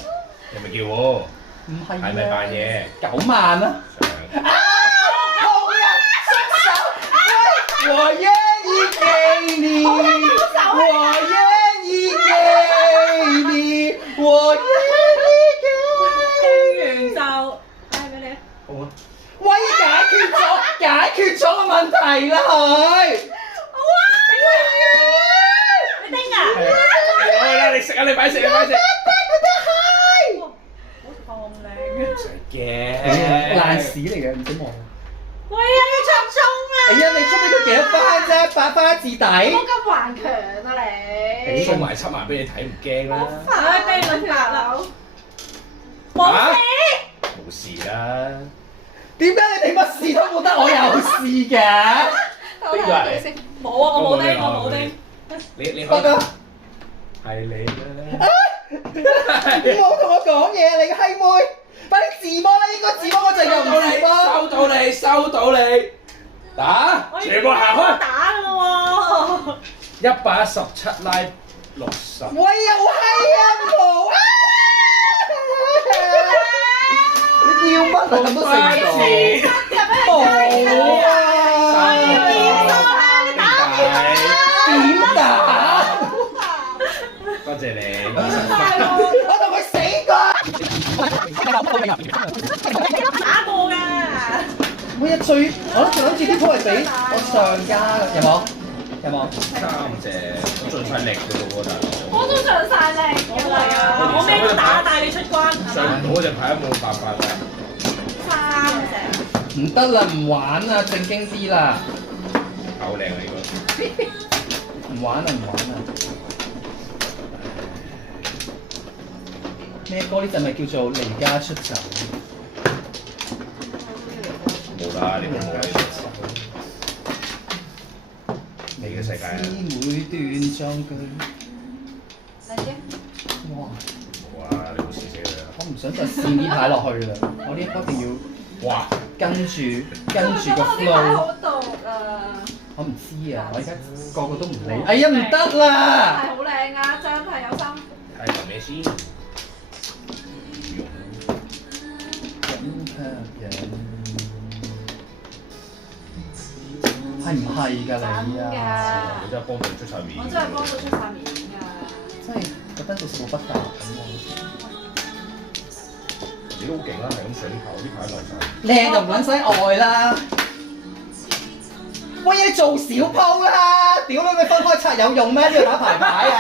你咪叫我，唔係係咪扮嘢？9萬啊！好呀，伸手！喂，我願意給你，我願意給你，我願意給你。完就帶俾你。好啊。喂，解決咗個問題啦佢。你叮啊！嚟啦！啊！你食啊！你快食啊！快食！冇咁靚嘅。唔使驚，爛屎嚟嘅，唔使望。喂啊！要出鐘啦！哎呀，你出呢個幾多番啫？8番至底。冇咁頑強啊你！收埋7萬俾你睇唔驚啦。唉，俾你諗法啦。冇啊事。冇事啦。點解你哋乜事都冇得我有事嘅？我睇下幾先。冇啊！我冇叮，我冇叮。你不過係你啦。唔好同我講嘢啊！你個閪妹，快啲自摸啦！應該自摸我就又唔自摸。收到你，打，全部行開。打㗎喎。 117拉60。喂，又閪啊！唔好啊！你叫乜啊？咁都食唔到？冇啊！點打？多謝你。我同佢死過。打過㗎。每日我諗住啲鋪係俾我上家嘅，有冇？有冇3隻，我盡晒力㗎咯喎，大佬。我都上晒力我都係啊！我咩都打，帶你出關。上唔到嗰隻牌都冇辦法啦。 3隻。唔得啦，唔玩啦，正經啲啦，好靚啊呢個。唔玩啦，唔玩啦。咩歌呢隻咪叫做離家出走？冇啦，你都冇喺你嘅世界啊！每段裝句。靚啫。哇！冇啊，你冇試死佢啊！我唔想再試呢牌落去啦，我呢一一定要哇！跟住個我啲牌 flow。好毒啊！我唔知啊，我而家個個都唔理。哎呀，唔得啦！係好靚啊，真係有心。睇下咩先？係唔係㗎你啊？我真係幫佢出晒面。我真係幫到出晒面㗎。真係覺得做事冇不達咁喎。你都好勁啦，係咁上啲牌，啲牌流晒。靚就唔撚使愛啦。喂，你做小鋪啦！屌你咪分開拆有用咩？呢度打排牌啊！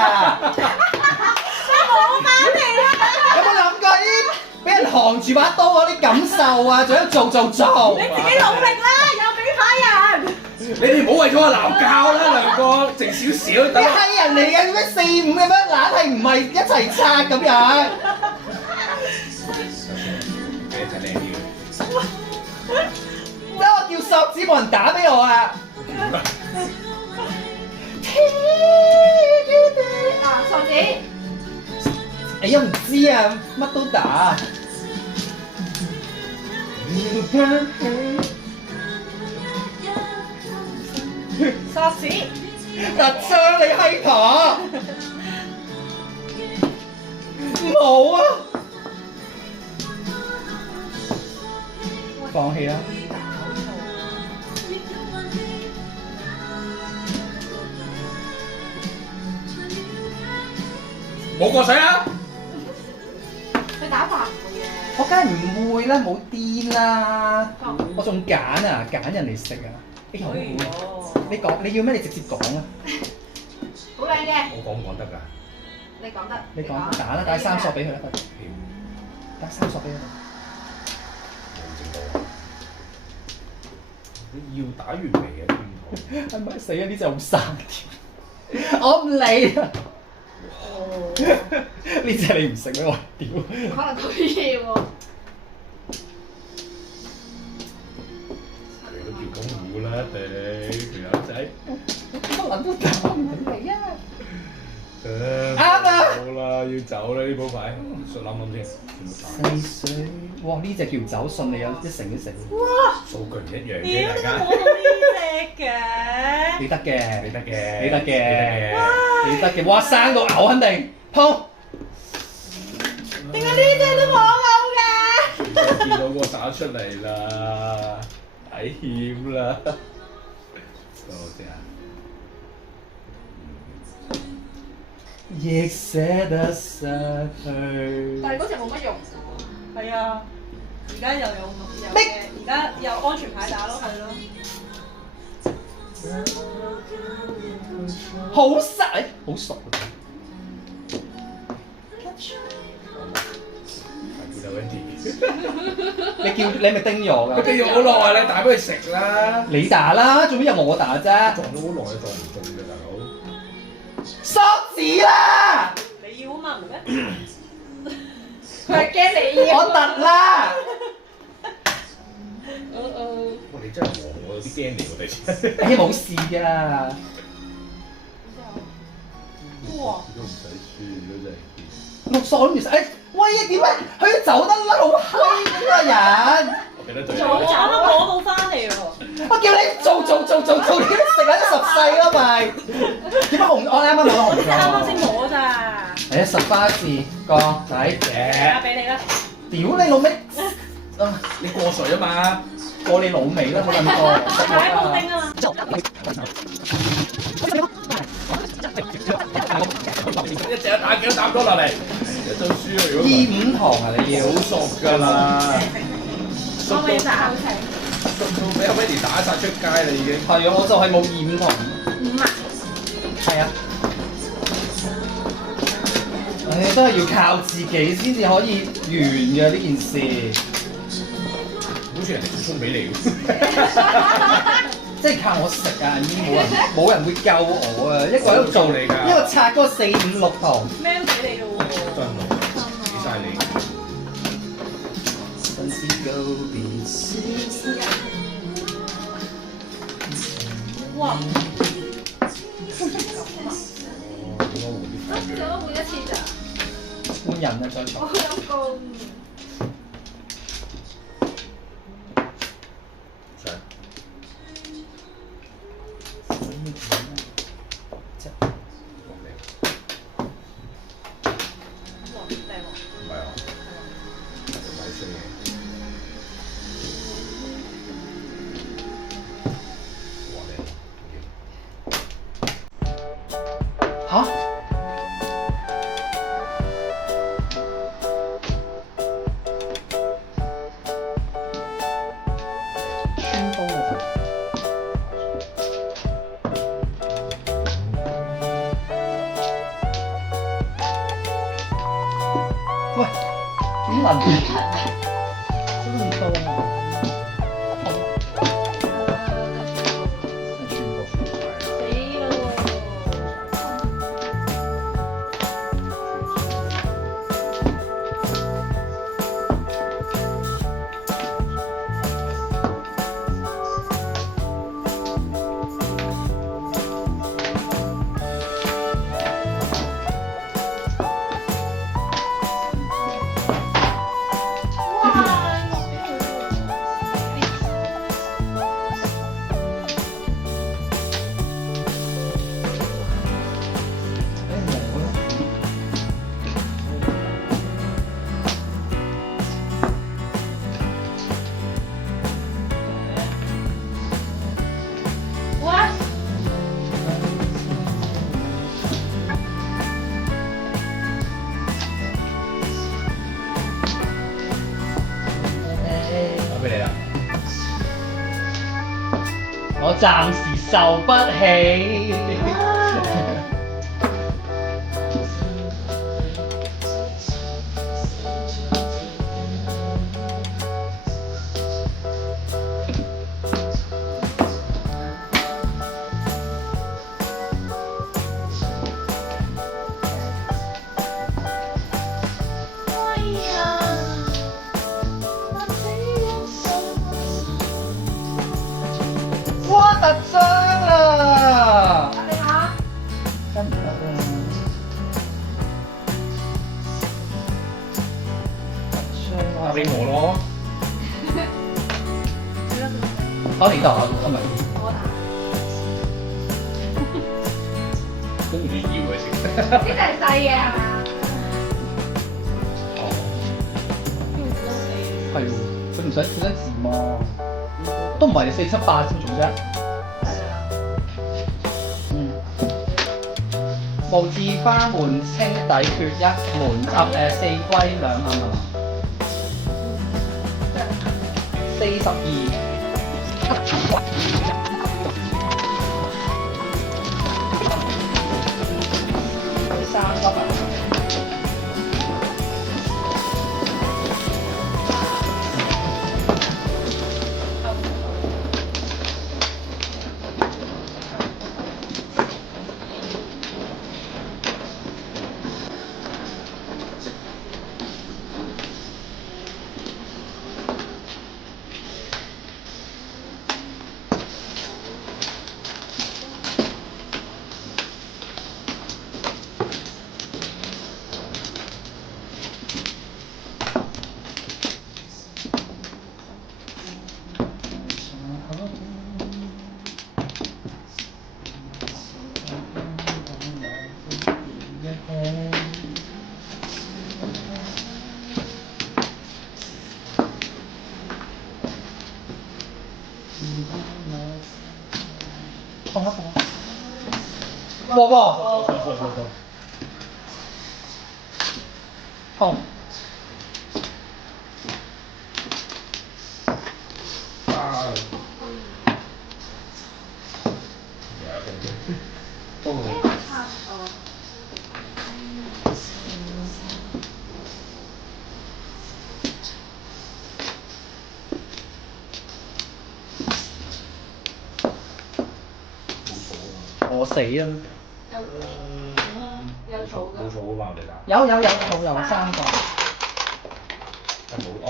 冇翻嚟啊！有冇諗過啲俾人扛住把刀嗰啲感受啊？仲有做。你自己努力啦，有俾牌人。你哋唔好為咗我鬧交啦，兩個靜少少。啲閪人嚟嘅，咩4、5嘅咩？懶係唔係一齊拆咁樣？俾你睇靚啲。因為我叫索子冇人打俾我啊！嗱，傻子，哎呀唔知啊，乜都打。索士。特傷你閪婆！冇啊！放棄啦！冇過水啊！你打白嘅。我梗係唔會啦，冇癲啦！我仲揀啊，揀人嚟食啊！哎呀，好啊！你講你要咩？你直接講啊！好靚嘅，我講唔講得㗎？你講得。你講打啦，打3索俾佢啦，快！打3索俾佢。你要打完未啊？邊係咪死啊？呢隻好生條，我唔理啊！呢隻你唔食咩？我屌！可能佢要喎。你都叫公戶啦，你條友仔。乜撚都打唔嚟啊！啱啊好啦，要走啦呢鋪牌，諗諗先。四水，哇！呢隻叫走，信你有1成1成。數據唔一樣嘅，屌大家。都冇到呢隻嘅。你得嘅，你得嘅，你得嘅，你你得嘅，哇！生到牛肯定，砰！點解呢隻都冇嘔嘅？見到個打出嚟啦，危險啦！多謝啊！亦捨得失去。但係嗰隻冇乜用㗎喎。係啊，而家又有嘅，而家有安全牌打咯，係咯。好實，好熟啊！你咪叮咗㗎？佢叮咗好耐，你打俾佢食啦。你打啦，做咩有我打啫？撞咗好耐，撞唔中嘅大佬。縮紙啦！你要啊嘛，唔咩？佢係驚你要。我突啦！哇！你真係黃，我有啲驚你喎，第時。誒冇事㗎。哇！都唔使輸，如果真係六索都唔使。誒喂啊點解佢走得甩好閪呢個人？我記得最我啱啱攞到翻嚟喎。我叫你做，叫你食緊10世啦咪？點解紅？我啱啱攞紅啱啱先咗。攞咋。係啊，10巴士個仔。係啊，俾你啦。屌你老味！啊，你過水啊嘛。過你老味啦，冇咁多。踩布丁啊嘛。一隻打幾多啖咗落嚟，一陣輸啊！如果25堂啊，你要好熟㗎啦，熟到我俾你打熟到俾阿 Wendy 打晒出街啦已經。係啊，我就係冇25堂。 5啊。係啊。唉，都係要靠自己先至可以完嘅呢件事。好似人哋送俾你喎。即係靠我食啊！已經冇人會救我啊！一個喺度做嚟㗎，一個拆嗰4、5、6堂。咩都俾你咯喎。真係俾晒你。新鮮告別。哇！只可換一次咋？換人啊！再坐。我陰公。上。唔係啊，唔係衰嘅。哇靚！嚇？穿煲啊！喂，點能？真唔多啊！死咯打俾你啦。我暫時受不起。哇！突傷啦！打你下。真唔得啦！突傷打俾我咯。我你打啊？唔係。我打。跟住要嘅先。呢隻係細嘅係嘛？哦。係喎，佢唔使寫得字嘛，都唔係4、7、8先做啫。嗯。無字花門清底缺一門4歸2係嘛？42。3粒啊！放一放。哇哇！放。啊！都差唔多。我死啦！有草㗎。冇草啊嘛，我哋打。有3個，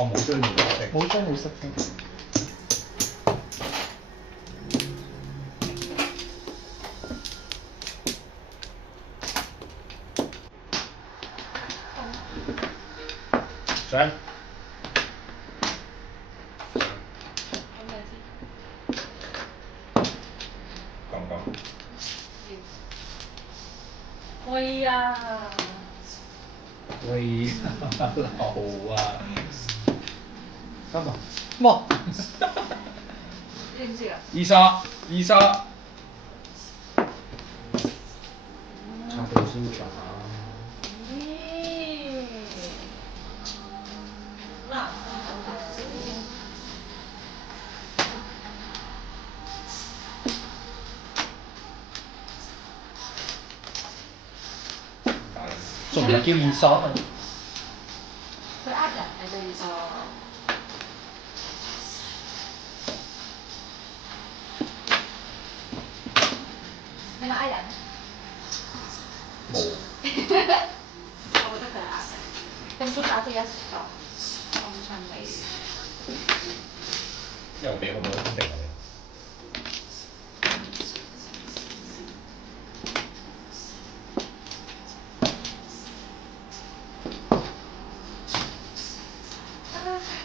冇追冇識。冇追冇識先。上。講唔講？喂啊！喂，流啊！三個。哇！知唔知啊？二十。插到先打。嗱，仲唔係叫二索？佢呃人係對數。你咪呃人？冇。我覺得佢係呃人。定都打咗一個，咁順利。因為我俾好多肯定我哋。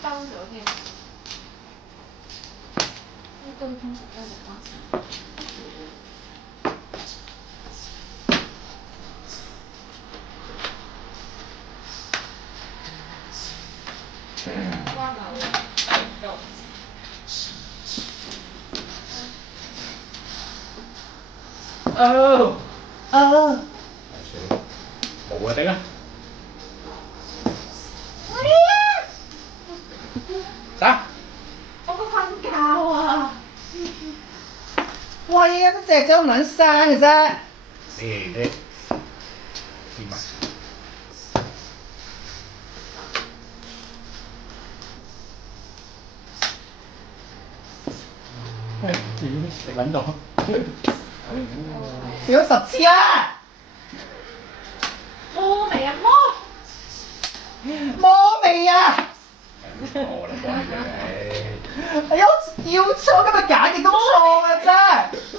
兜咗添。呢堆通常都係花生。瓜牛肉。冇啊，頂啊！打！我個瞓覺啊！喂啊！都隻咗咁撚生嘅啫。你點啊？食撚到。試咗10次啦！摸未啊？摸味啊！我啦，幫你哎呀，要錯今日揀極都錯嘅啫！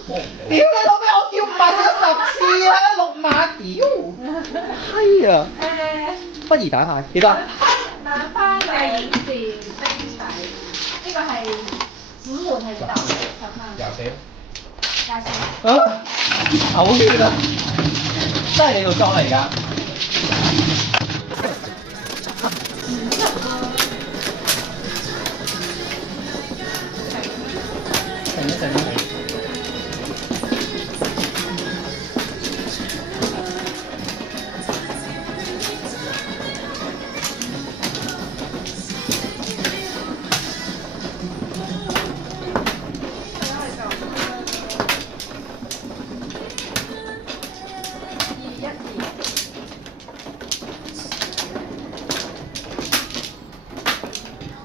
屌你老味，我叫問咗10次啦，6碼屌！閪啊！不如打下幾多？兩番嘅演示冰底，呢個係5門係10分。24。24。啊！嘔血啊！真係你套裝嚟㗎？停一陣啦。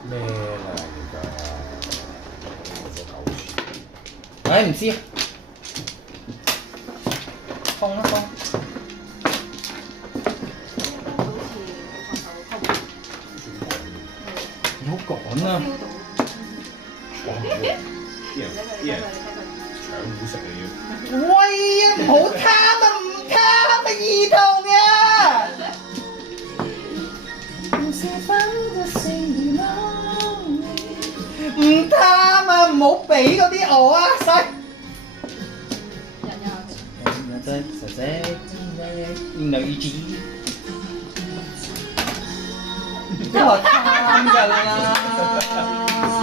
咩嚟㗎？唉，唔知。放一放。有趕啊！啲人搶股食啊要。喂啊！唔好貪啊！唔貪啊！兒童啊！唔貪啊！唔好俾嗰啲我啊！細。女子。都話貪㗎啦，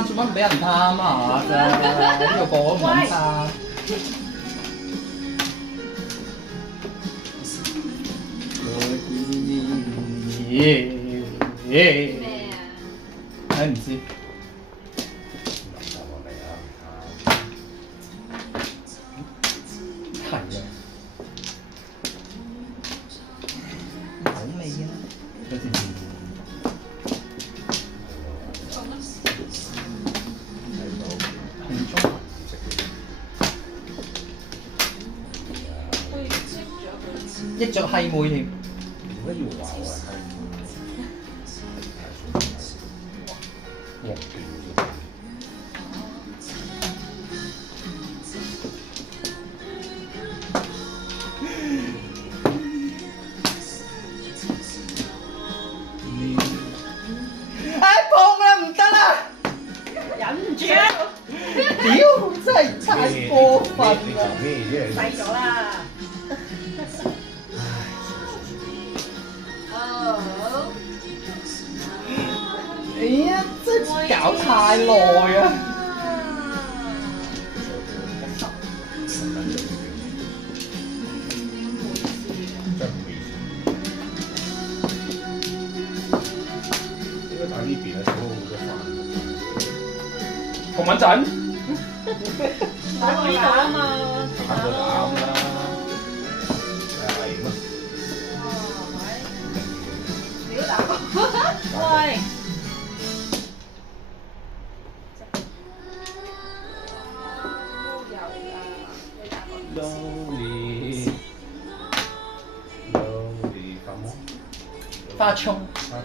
做乜唔俾人貪下啫？呢個個都唔肯貪。咩啊？唉唔知。係啊。好味啊！嗰時紅中益咗閪妹添。點解要話我係鑊斷唉碰啦唔得啦！忍唔住啊！屌真係太過分你啦！做咩啫？細咗啦。哦，哎呀，真係搞太耐啊！真係唔好意思。應該打呢邊啊，少咗好多飯。同穩陣，打到呢度啊嘛，打過就啱啦。係乜？屌打過。喂，有啊，你打過。 Lonely Lonely 發夢花葱發夢。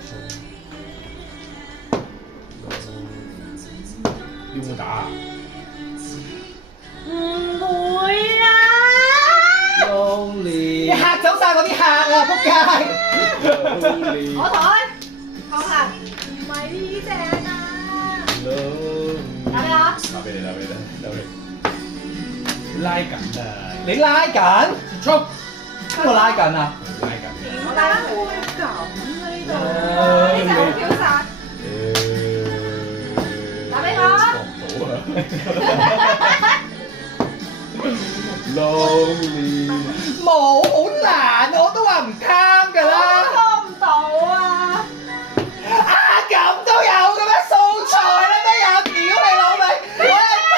要唔要打啊？唔會啊！ Lonely 你嚇走晒我啲客啊！仆街！我台放下，唔係呢只啊！打俾我。打俾你，打俾你，打俾你。拉緊啊！你拉緊，衝！邊個拉緊啊？拉緊嘅。點解會咁呢度？呢隻好飄散。打俾我。撞到啊！Lonely 冇好難，我都話唔啱㗎啦。幫唔到啊！啊咁都有嘅咩？素材啦咩有？屌你老味，我係啱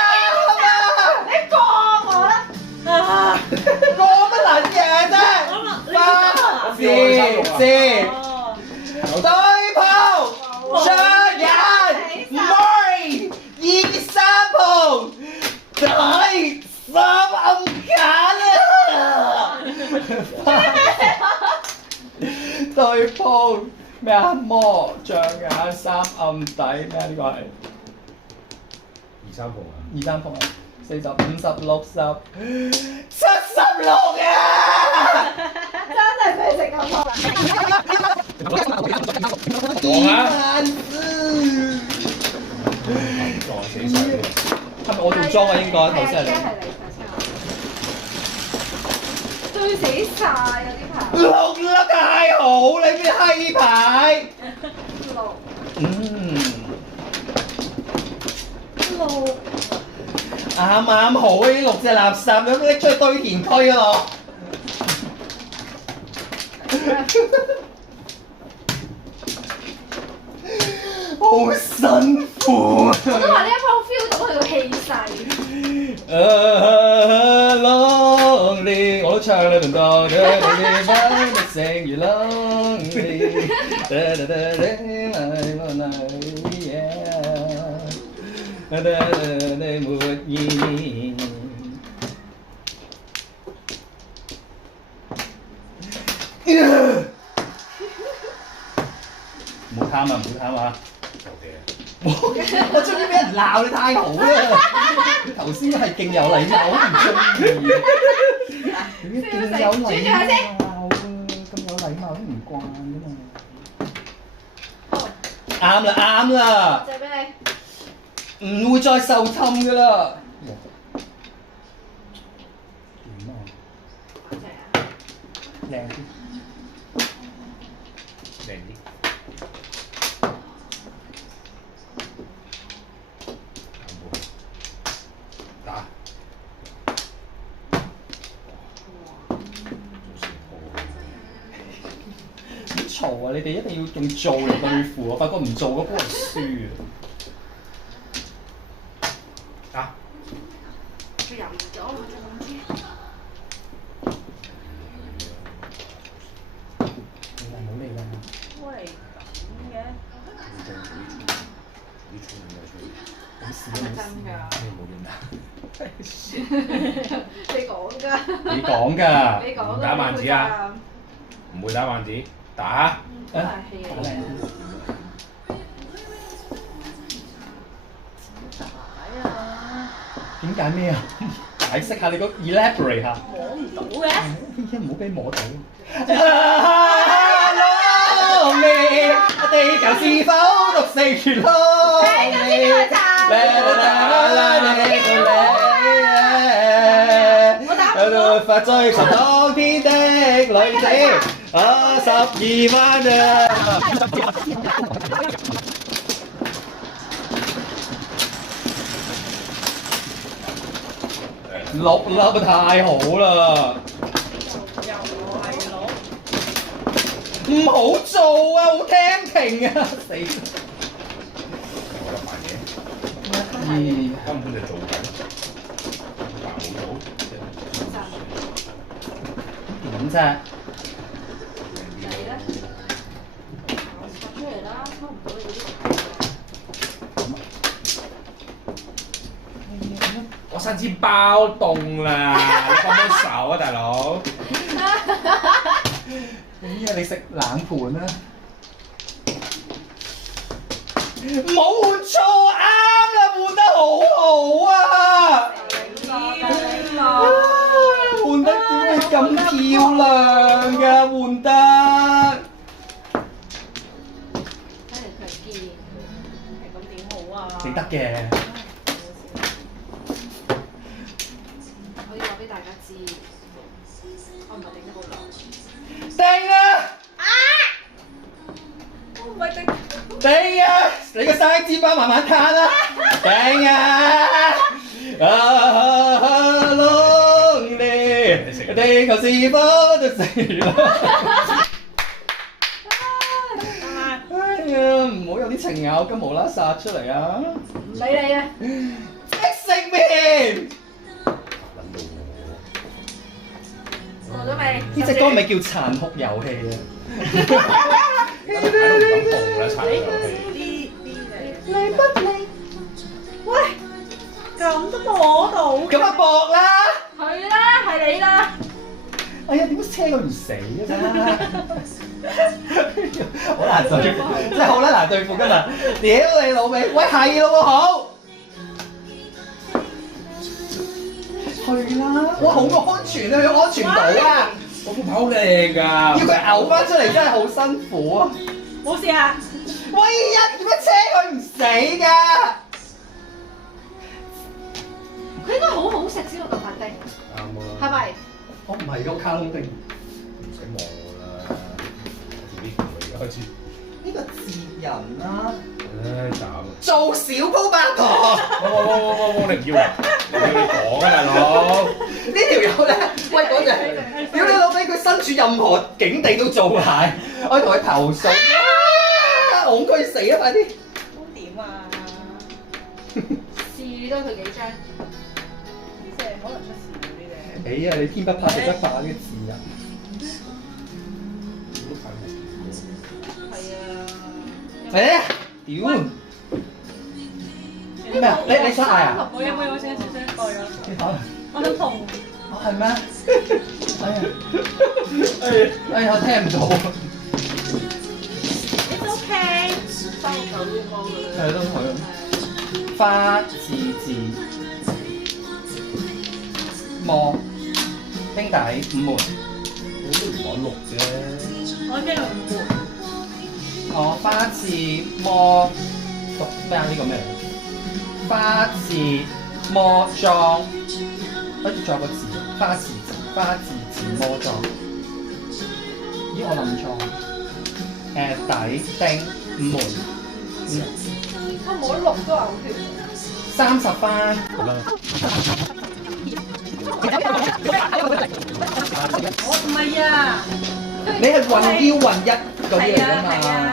你過我啦！啊！我乜撚嘢啫？你是哦，對鋪上人妹23鋪第3暗揀啊！對鋪咩啊？魔象眼3暗底咩啊？呢個係2、3鋪啊！ 2、3鋪啊，40、50、60、76啊！真係俾食咁多啦！撞啊！萬字撞死晒你！係咪我做裝啊？應該頭先係係你。追死晒嗰啲牌。六粒太好，你啲閪牌。六嗯，六啱啱好呢6隻垃圾，咁拎出去堆填區啊我。好辛苦啊！我都話呢一鋪 feel 到佢個氣勢。Lonely，我都唱啦，輪到你哋分不勝如 lonely，沒意義。唔好貪啊！唔好貪啊！我終於俾人鬧，你太好啦！你頭先係勁有禮貌，我唔中意。你勁有禮貌啊！咁有禮貌都唔慣㗎嘛。啱啦啱啦，借俾你。唔會再受氹㗎啦。點啊？借啊！靚啲。靚啲。打。嘈啊！你哋一定要用做嚟對付我，發覺唔做嗰波係輸啊！佢猶豫咗啦，仲諗住。唔好理啦。喂，咁嘅。冇事係咪真㗎？冇用啊！你講㗎。你講㗎。你講㗎。打萬子啊！唔會打萬子，打。都係氣嚟嘅。點解咩啊？解釋下你個 elaborate 下。摸唔到嘅。唔好俾摸到。Lonely， 地球是否獨四如 Lonely？ 發追尋當天的女子，12萬啊！6粒太好啦！又係攞。唔好做啊！好 tempting 啊！死！我得扮嘢，根本就做緊，扮冇做。點啫？你咧？我出嚟啦，抽唔到你啲。我身支包凍啦，你幫幫手啊，大佬！你食冷盤啦！冇換錯啱啦，換得好好啊！換得點會咁漂亮㗎？換得睇嚟佢係堅，係咁點好啊？你得嘅。我要話俾大家知，我唔係頂得好耐。定啊！我唔係定。定啊！你個生煎包慢慢攤啦！定啊！Lonely， 地球是否獨四如 Lonely？ 哎呀，唔好有啲程咬金無啦啦殺出嚟啊！唔理你啊！即食麵。過咗未？呢隻歌咪叫殘酷遊戲啊！睇到唔敢碰啦，殘遊戲。嚟不嚟？喂，咁都摸到嘅。咁啊搏啦！佢啦，係你啦。哎呀，點解車佢唔死嘅啫？好難對付，真係好難對付今日。屌你老味，喂係咯喎，好。去啦！哇，好安全啊，佢安全到啊！我副跑好靚㗎。要佢嘔翻出嚟真係好辛苦啊！冇事啊！喂呀，點解車佢唔死㗎？佢應該好好食先有咁快丁，啱啊。係咪？我唔係個卡通丁，唔使望我啦，我做呢條嚟開始。呢個賤人啦，唉，慘啊！做小鋪八婆。我你唔要啊？你講啊，大佬！呢條友咧，喂嗰隻，屌你老味，佢身處任何境地都做鞋，我同佢投訴，戇居死啊！快啲！都點啊？試多佢幾張。呢隻可能出事喎，呢隻。哎呀，你天不怕地不怕呢個賤人。係啊。誒，屌！咩啊？你想嗌啊？我有冇先少少過咗？你打。我想同。哦，係咩？哎呀，我聽唔到。It's okay。收手都幫佢。係都佢。花字磨丁底5門。我都唔講6啫。我驚佢唔會。哦，花字磨讀咩啊？呢個咩？花字磨莊，好似仲有個字，花字字磨莊。咦，我諗錯。底丁5門。我冇得6都嘔血。30番。我唔係啊。你係混1嗰啲嚟㗎係啊嘛。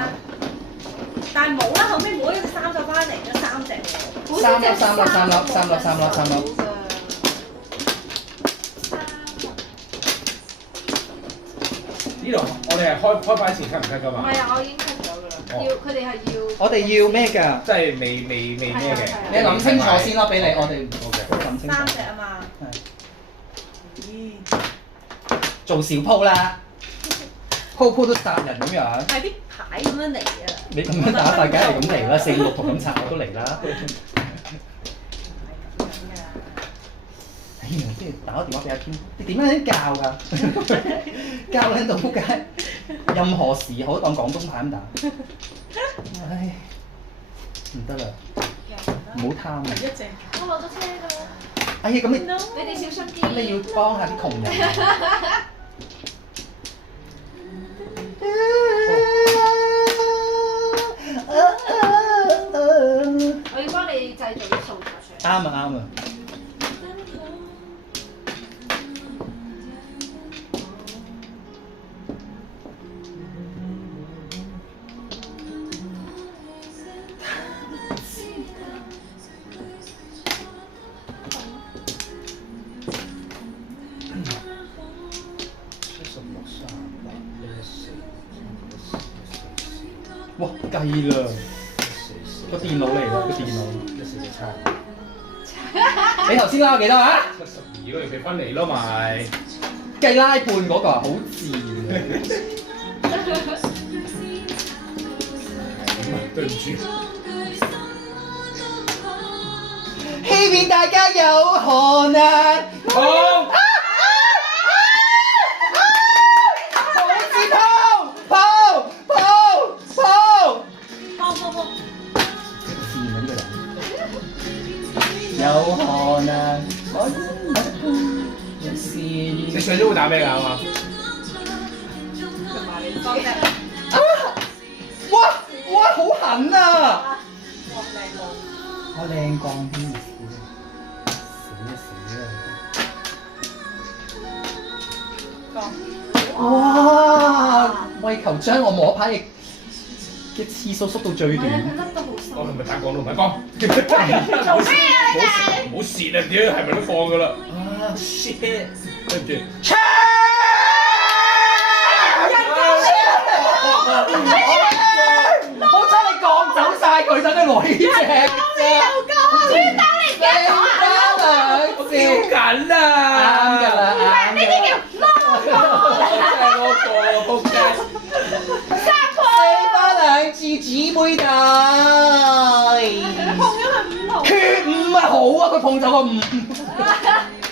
但係冇啦，後尾冇呢隻三手翻嚟咗3隻喎。三粒。呢度我哋係開擺前 cut 唔 cut 㗎嘛？唔係啊，我已經 cut 咗㗎啦。要佢哋係要。我哋要咩㗎？即係未咩嘅。你諗清楚先啦，俾你我哋 OK。諗清楚。 3隻啊嘛。係。咦？做小鋪啦，鋪都殺人咁樣。係啲牌咁樣嚟㗎。你咁樣打法，梗係咁嚟啦，4、6圖咁拆我都嚟啦。哎呀，即係打個電話俾阿天，你點樣教㗎？教喺度撲街，任何時候都當廣東牌咁打。唉，唔得啦，唔好貪啊！一隻。我落咗車㗎啦。哎呀，咁你你哋小心啲。你要幫下啲窮人。我要幫你製造啲素材出嚟。啱啊！哇，計啦！個電腦嚟啦，個電腦。你頭先拉幾多啊72嗰條俾翻嚟咯咪。計拉半嗰個啊，好自然對唔住。欺騙大家有可能。好。有可能，你上咗會打咩㗎嘛？哇，好狠啊！我靚光添，死哇！為求將我摸牌嘅次數縮到最短。佢甩得好深。我係咪打廣東唔係講？做咩啊你哋？唔好蝕啊！屌，係咪都放㗎啦？啊 shit！對唔住。好彩你趕走晒佢，等佢攞呢隻啫。專登嚟嘅講啊！兩字緊啊！啱㗎啦，啱呢啲叫仆街。兩次姊妹大，碰咗佢5圖。缺5啊，好啊，佢碰走個5。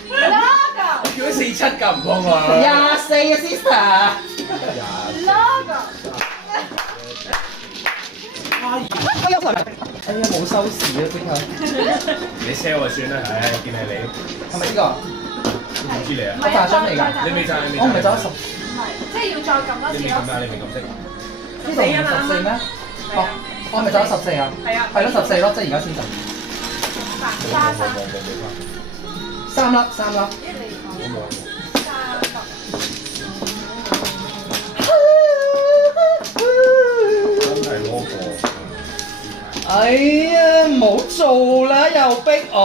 logo 叫咗47㗎，唔幫我。24啊 logo。，sister。哎呀，冇收視啊，邊個？你 sell 就算啦，唉，見係你。係咪呢個？唔知你啊？我炸張嚟㗎，你未炸，你未。我唔係走咗10。唔係，即係要再撳多次咯。你未撳啊？你未撳識？呢度唔係14咩？哦，我係咪走咗14啊？係啊。係咯，14咯，即係而家先10。3粒。真係攞過。哎呀，唔好做啦，又逼我。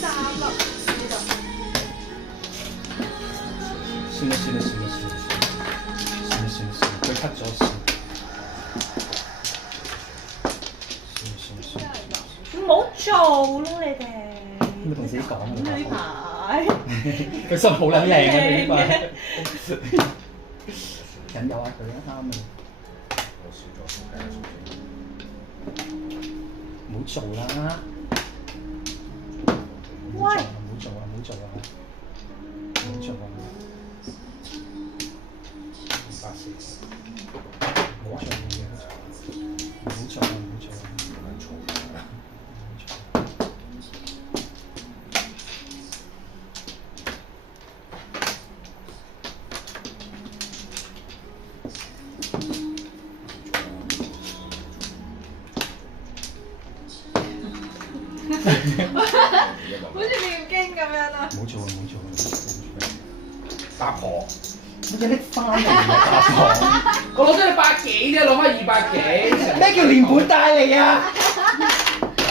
3粒呢度。算啦，佢 cut 咗先。唔好做啦你哋。咪同自己講呢啲牌。佢心好撚靚啊！呢啲牌。引誘下佢啊，啱啊！唔好做啦！唔好做啊！好似念經咁樣啊！唔好做啊！八婆。乜嘢拎翻嚟啊？我攞咗你100幾啫，攞翻200幾。咩叫連本帶嚟啊？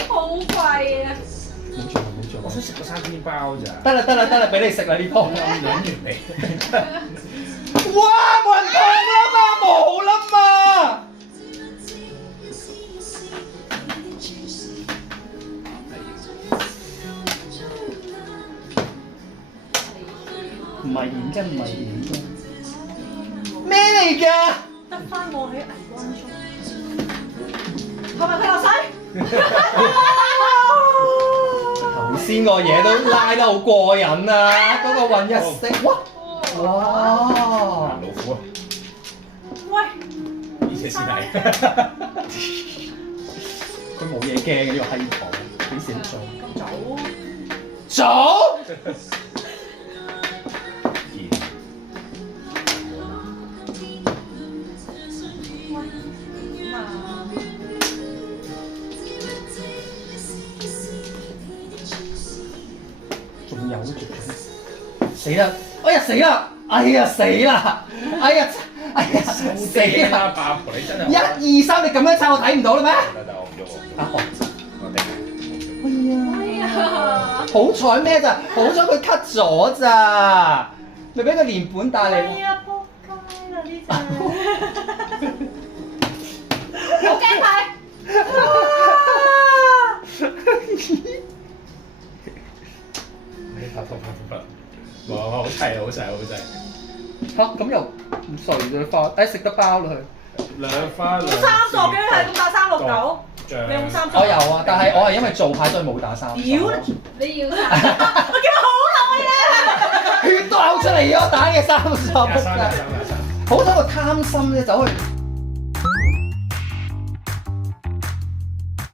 好貴啊！冇做冇做我想食個3000包咋。得啦，俾你食啦呢鋪。飲完未？哇！冇人講啦嘛，冇啦嘛。唔係鹽真唔係鹽啫。咩嚟㗎？得翻我喺危關中，係咪佢落水？頭先個嘢都拉得好過癮啊！嗰個混一色，哇！老虎啊！喂，呢隻師弟。佢冇嘢驚嘅呢個閪婆，幾時做？咁早？早？點啊？仲有嘅仲死啦！哎呀死啦！哎呀死啦！哎呀死啦！啦，八婆你真係。 1、2、3，你咁樣抄我睇唔到啦咩？得，我唔喐我。啊我定。哎呀！好彩咩咋？好彩佢 cut 咗咋？咪俾佢連本帶哎你。呀，仆街啦呢隻！好驚睇。哇！好齊好齊好齊。嚇咁又唔碎咗花，誒食得包啦佢。兩花兩。 3索嘅係咁打369，你有冇3索？我有啊，但係我係因為做牌所以冇打3。屌！你要我叫佢好耐啦！血都嘔出嚟咗，打嘅3索。廿三。好彩我貪心啫，走去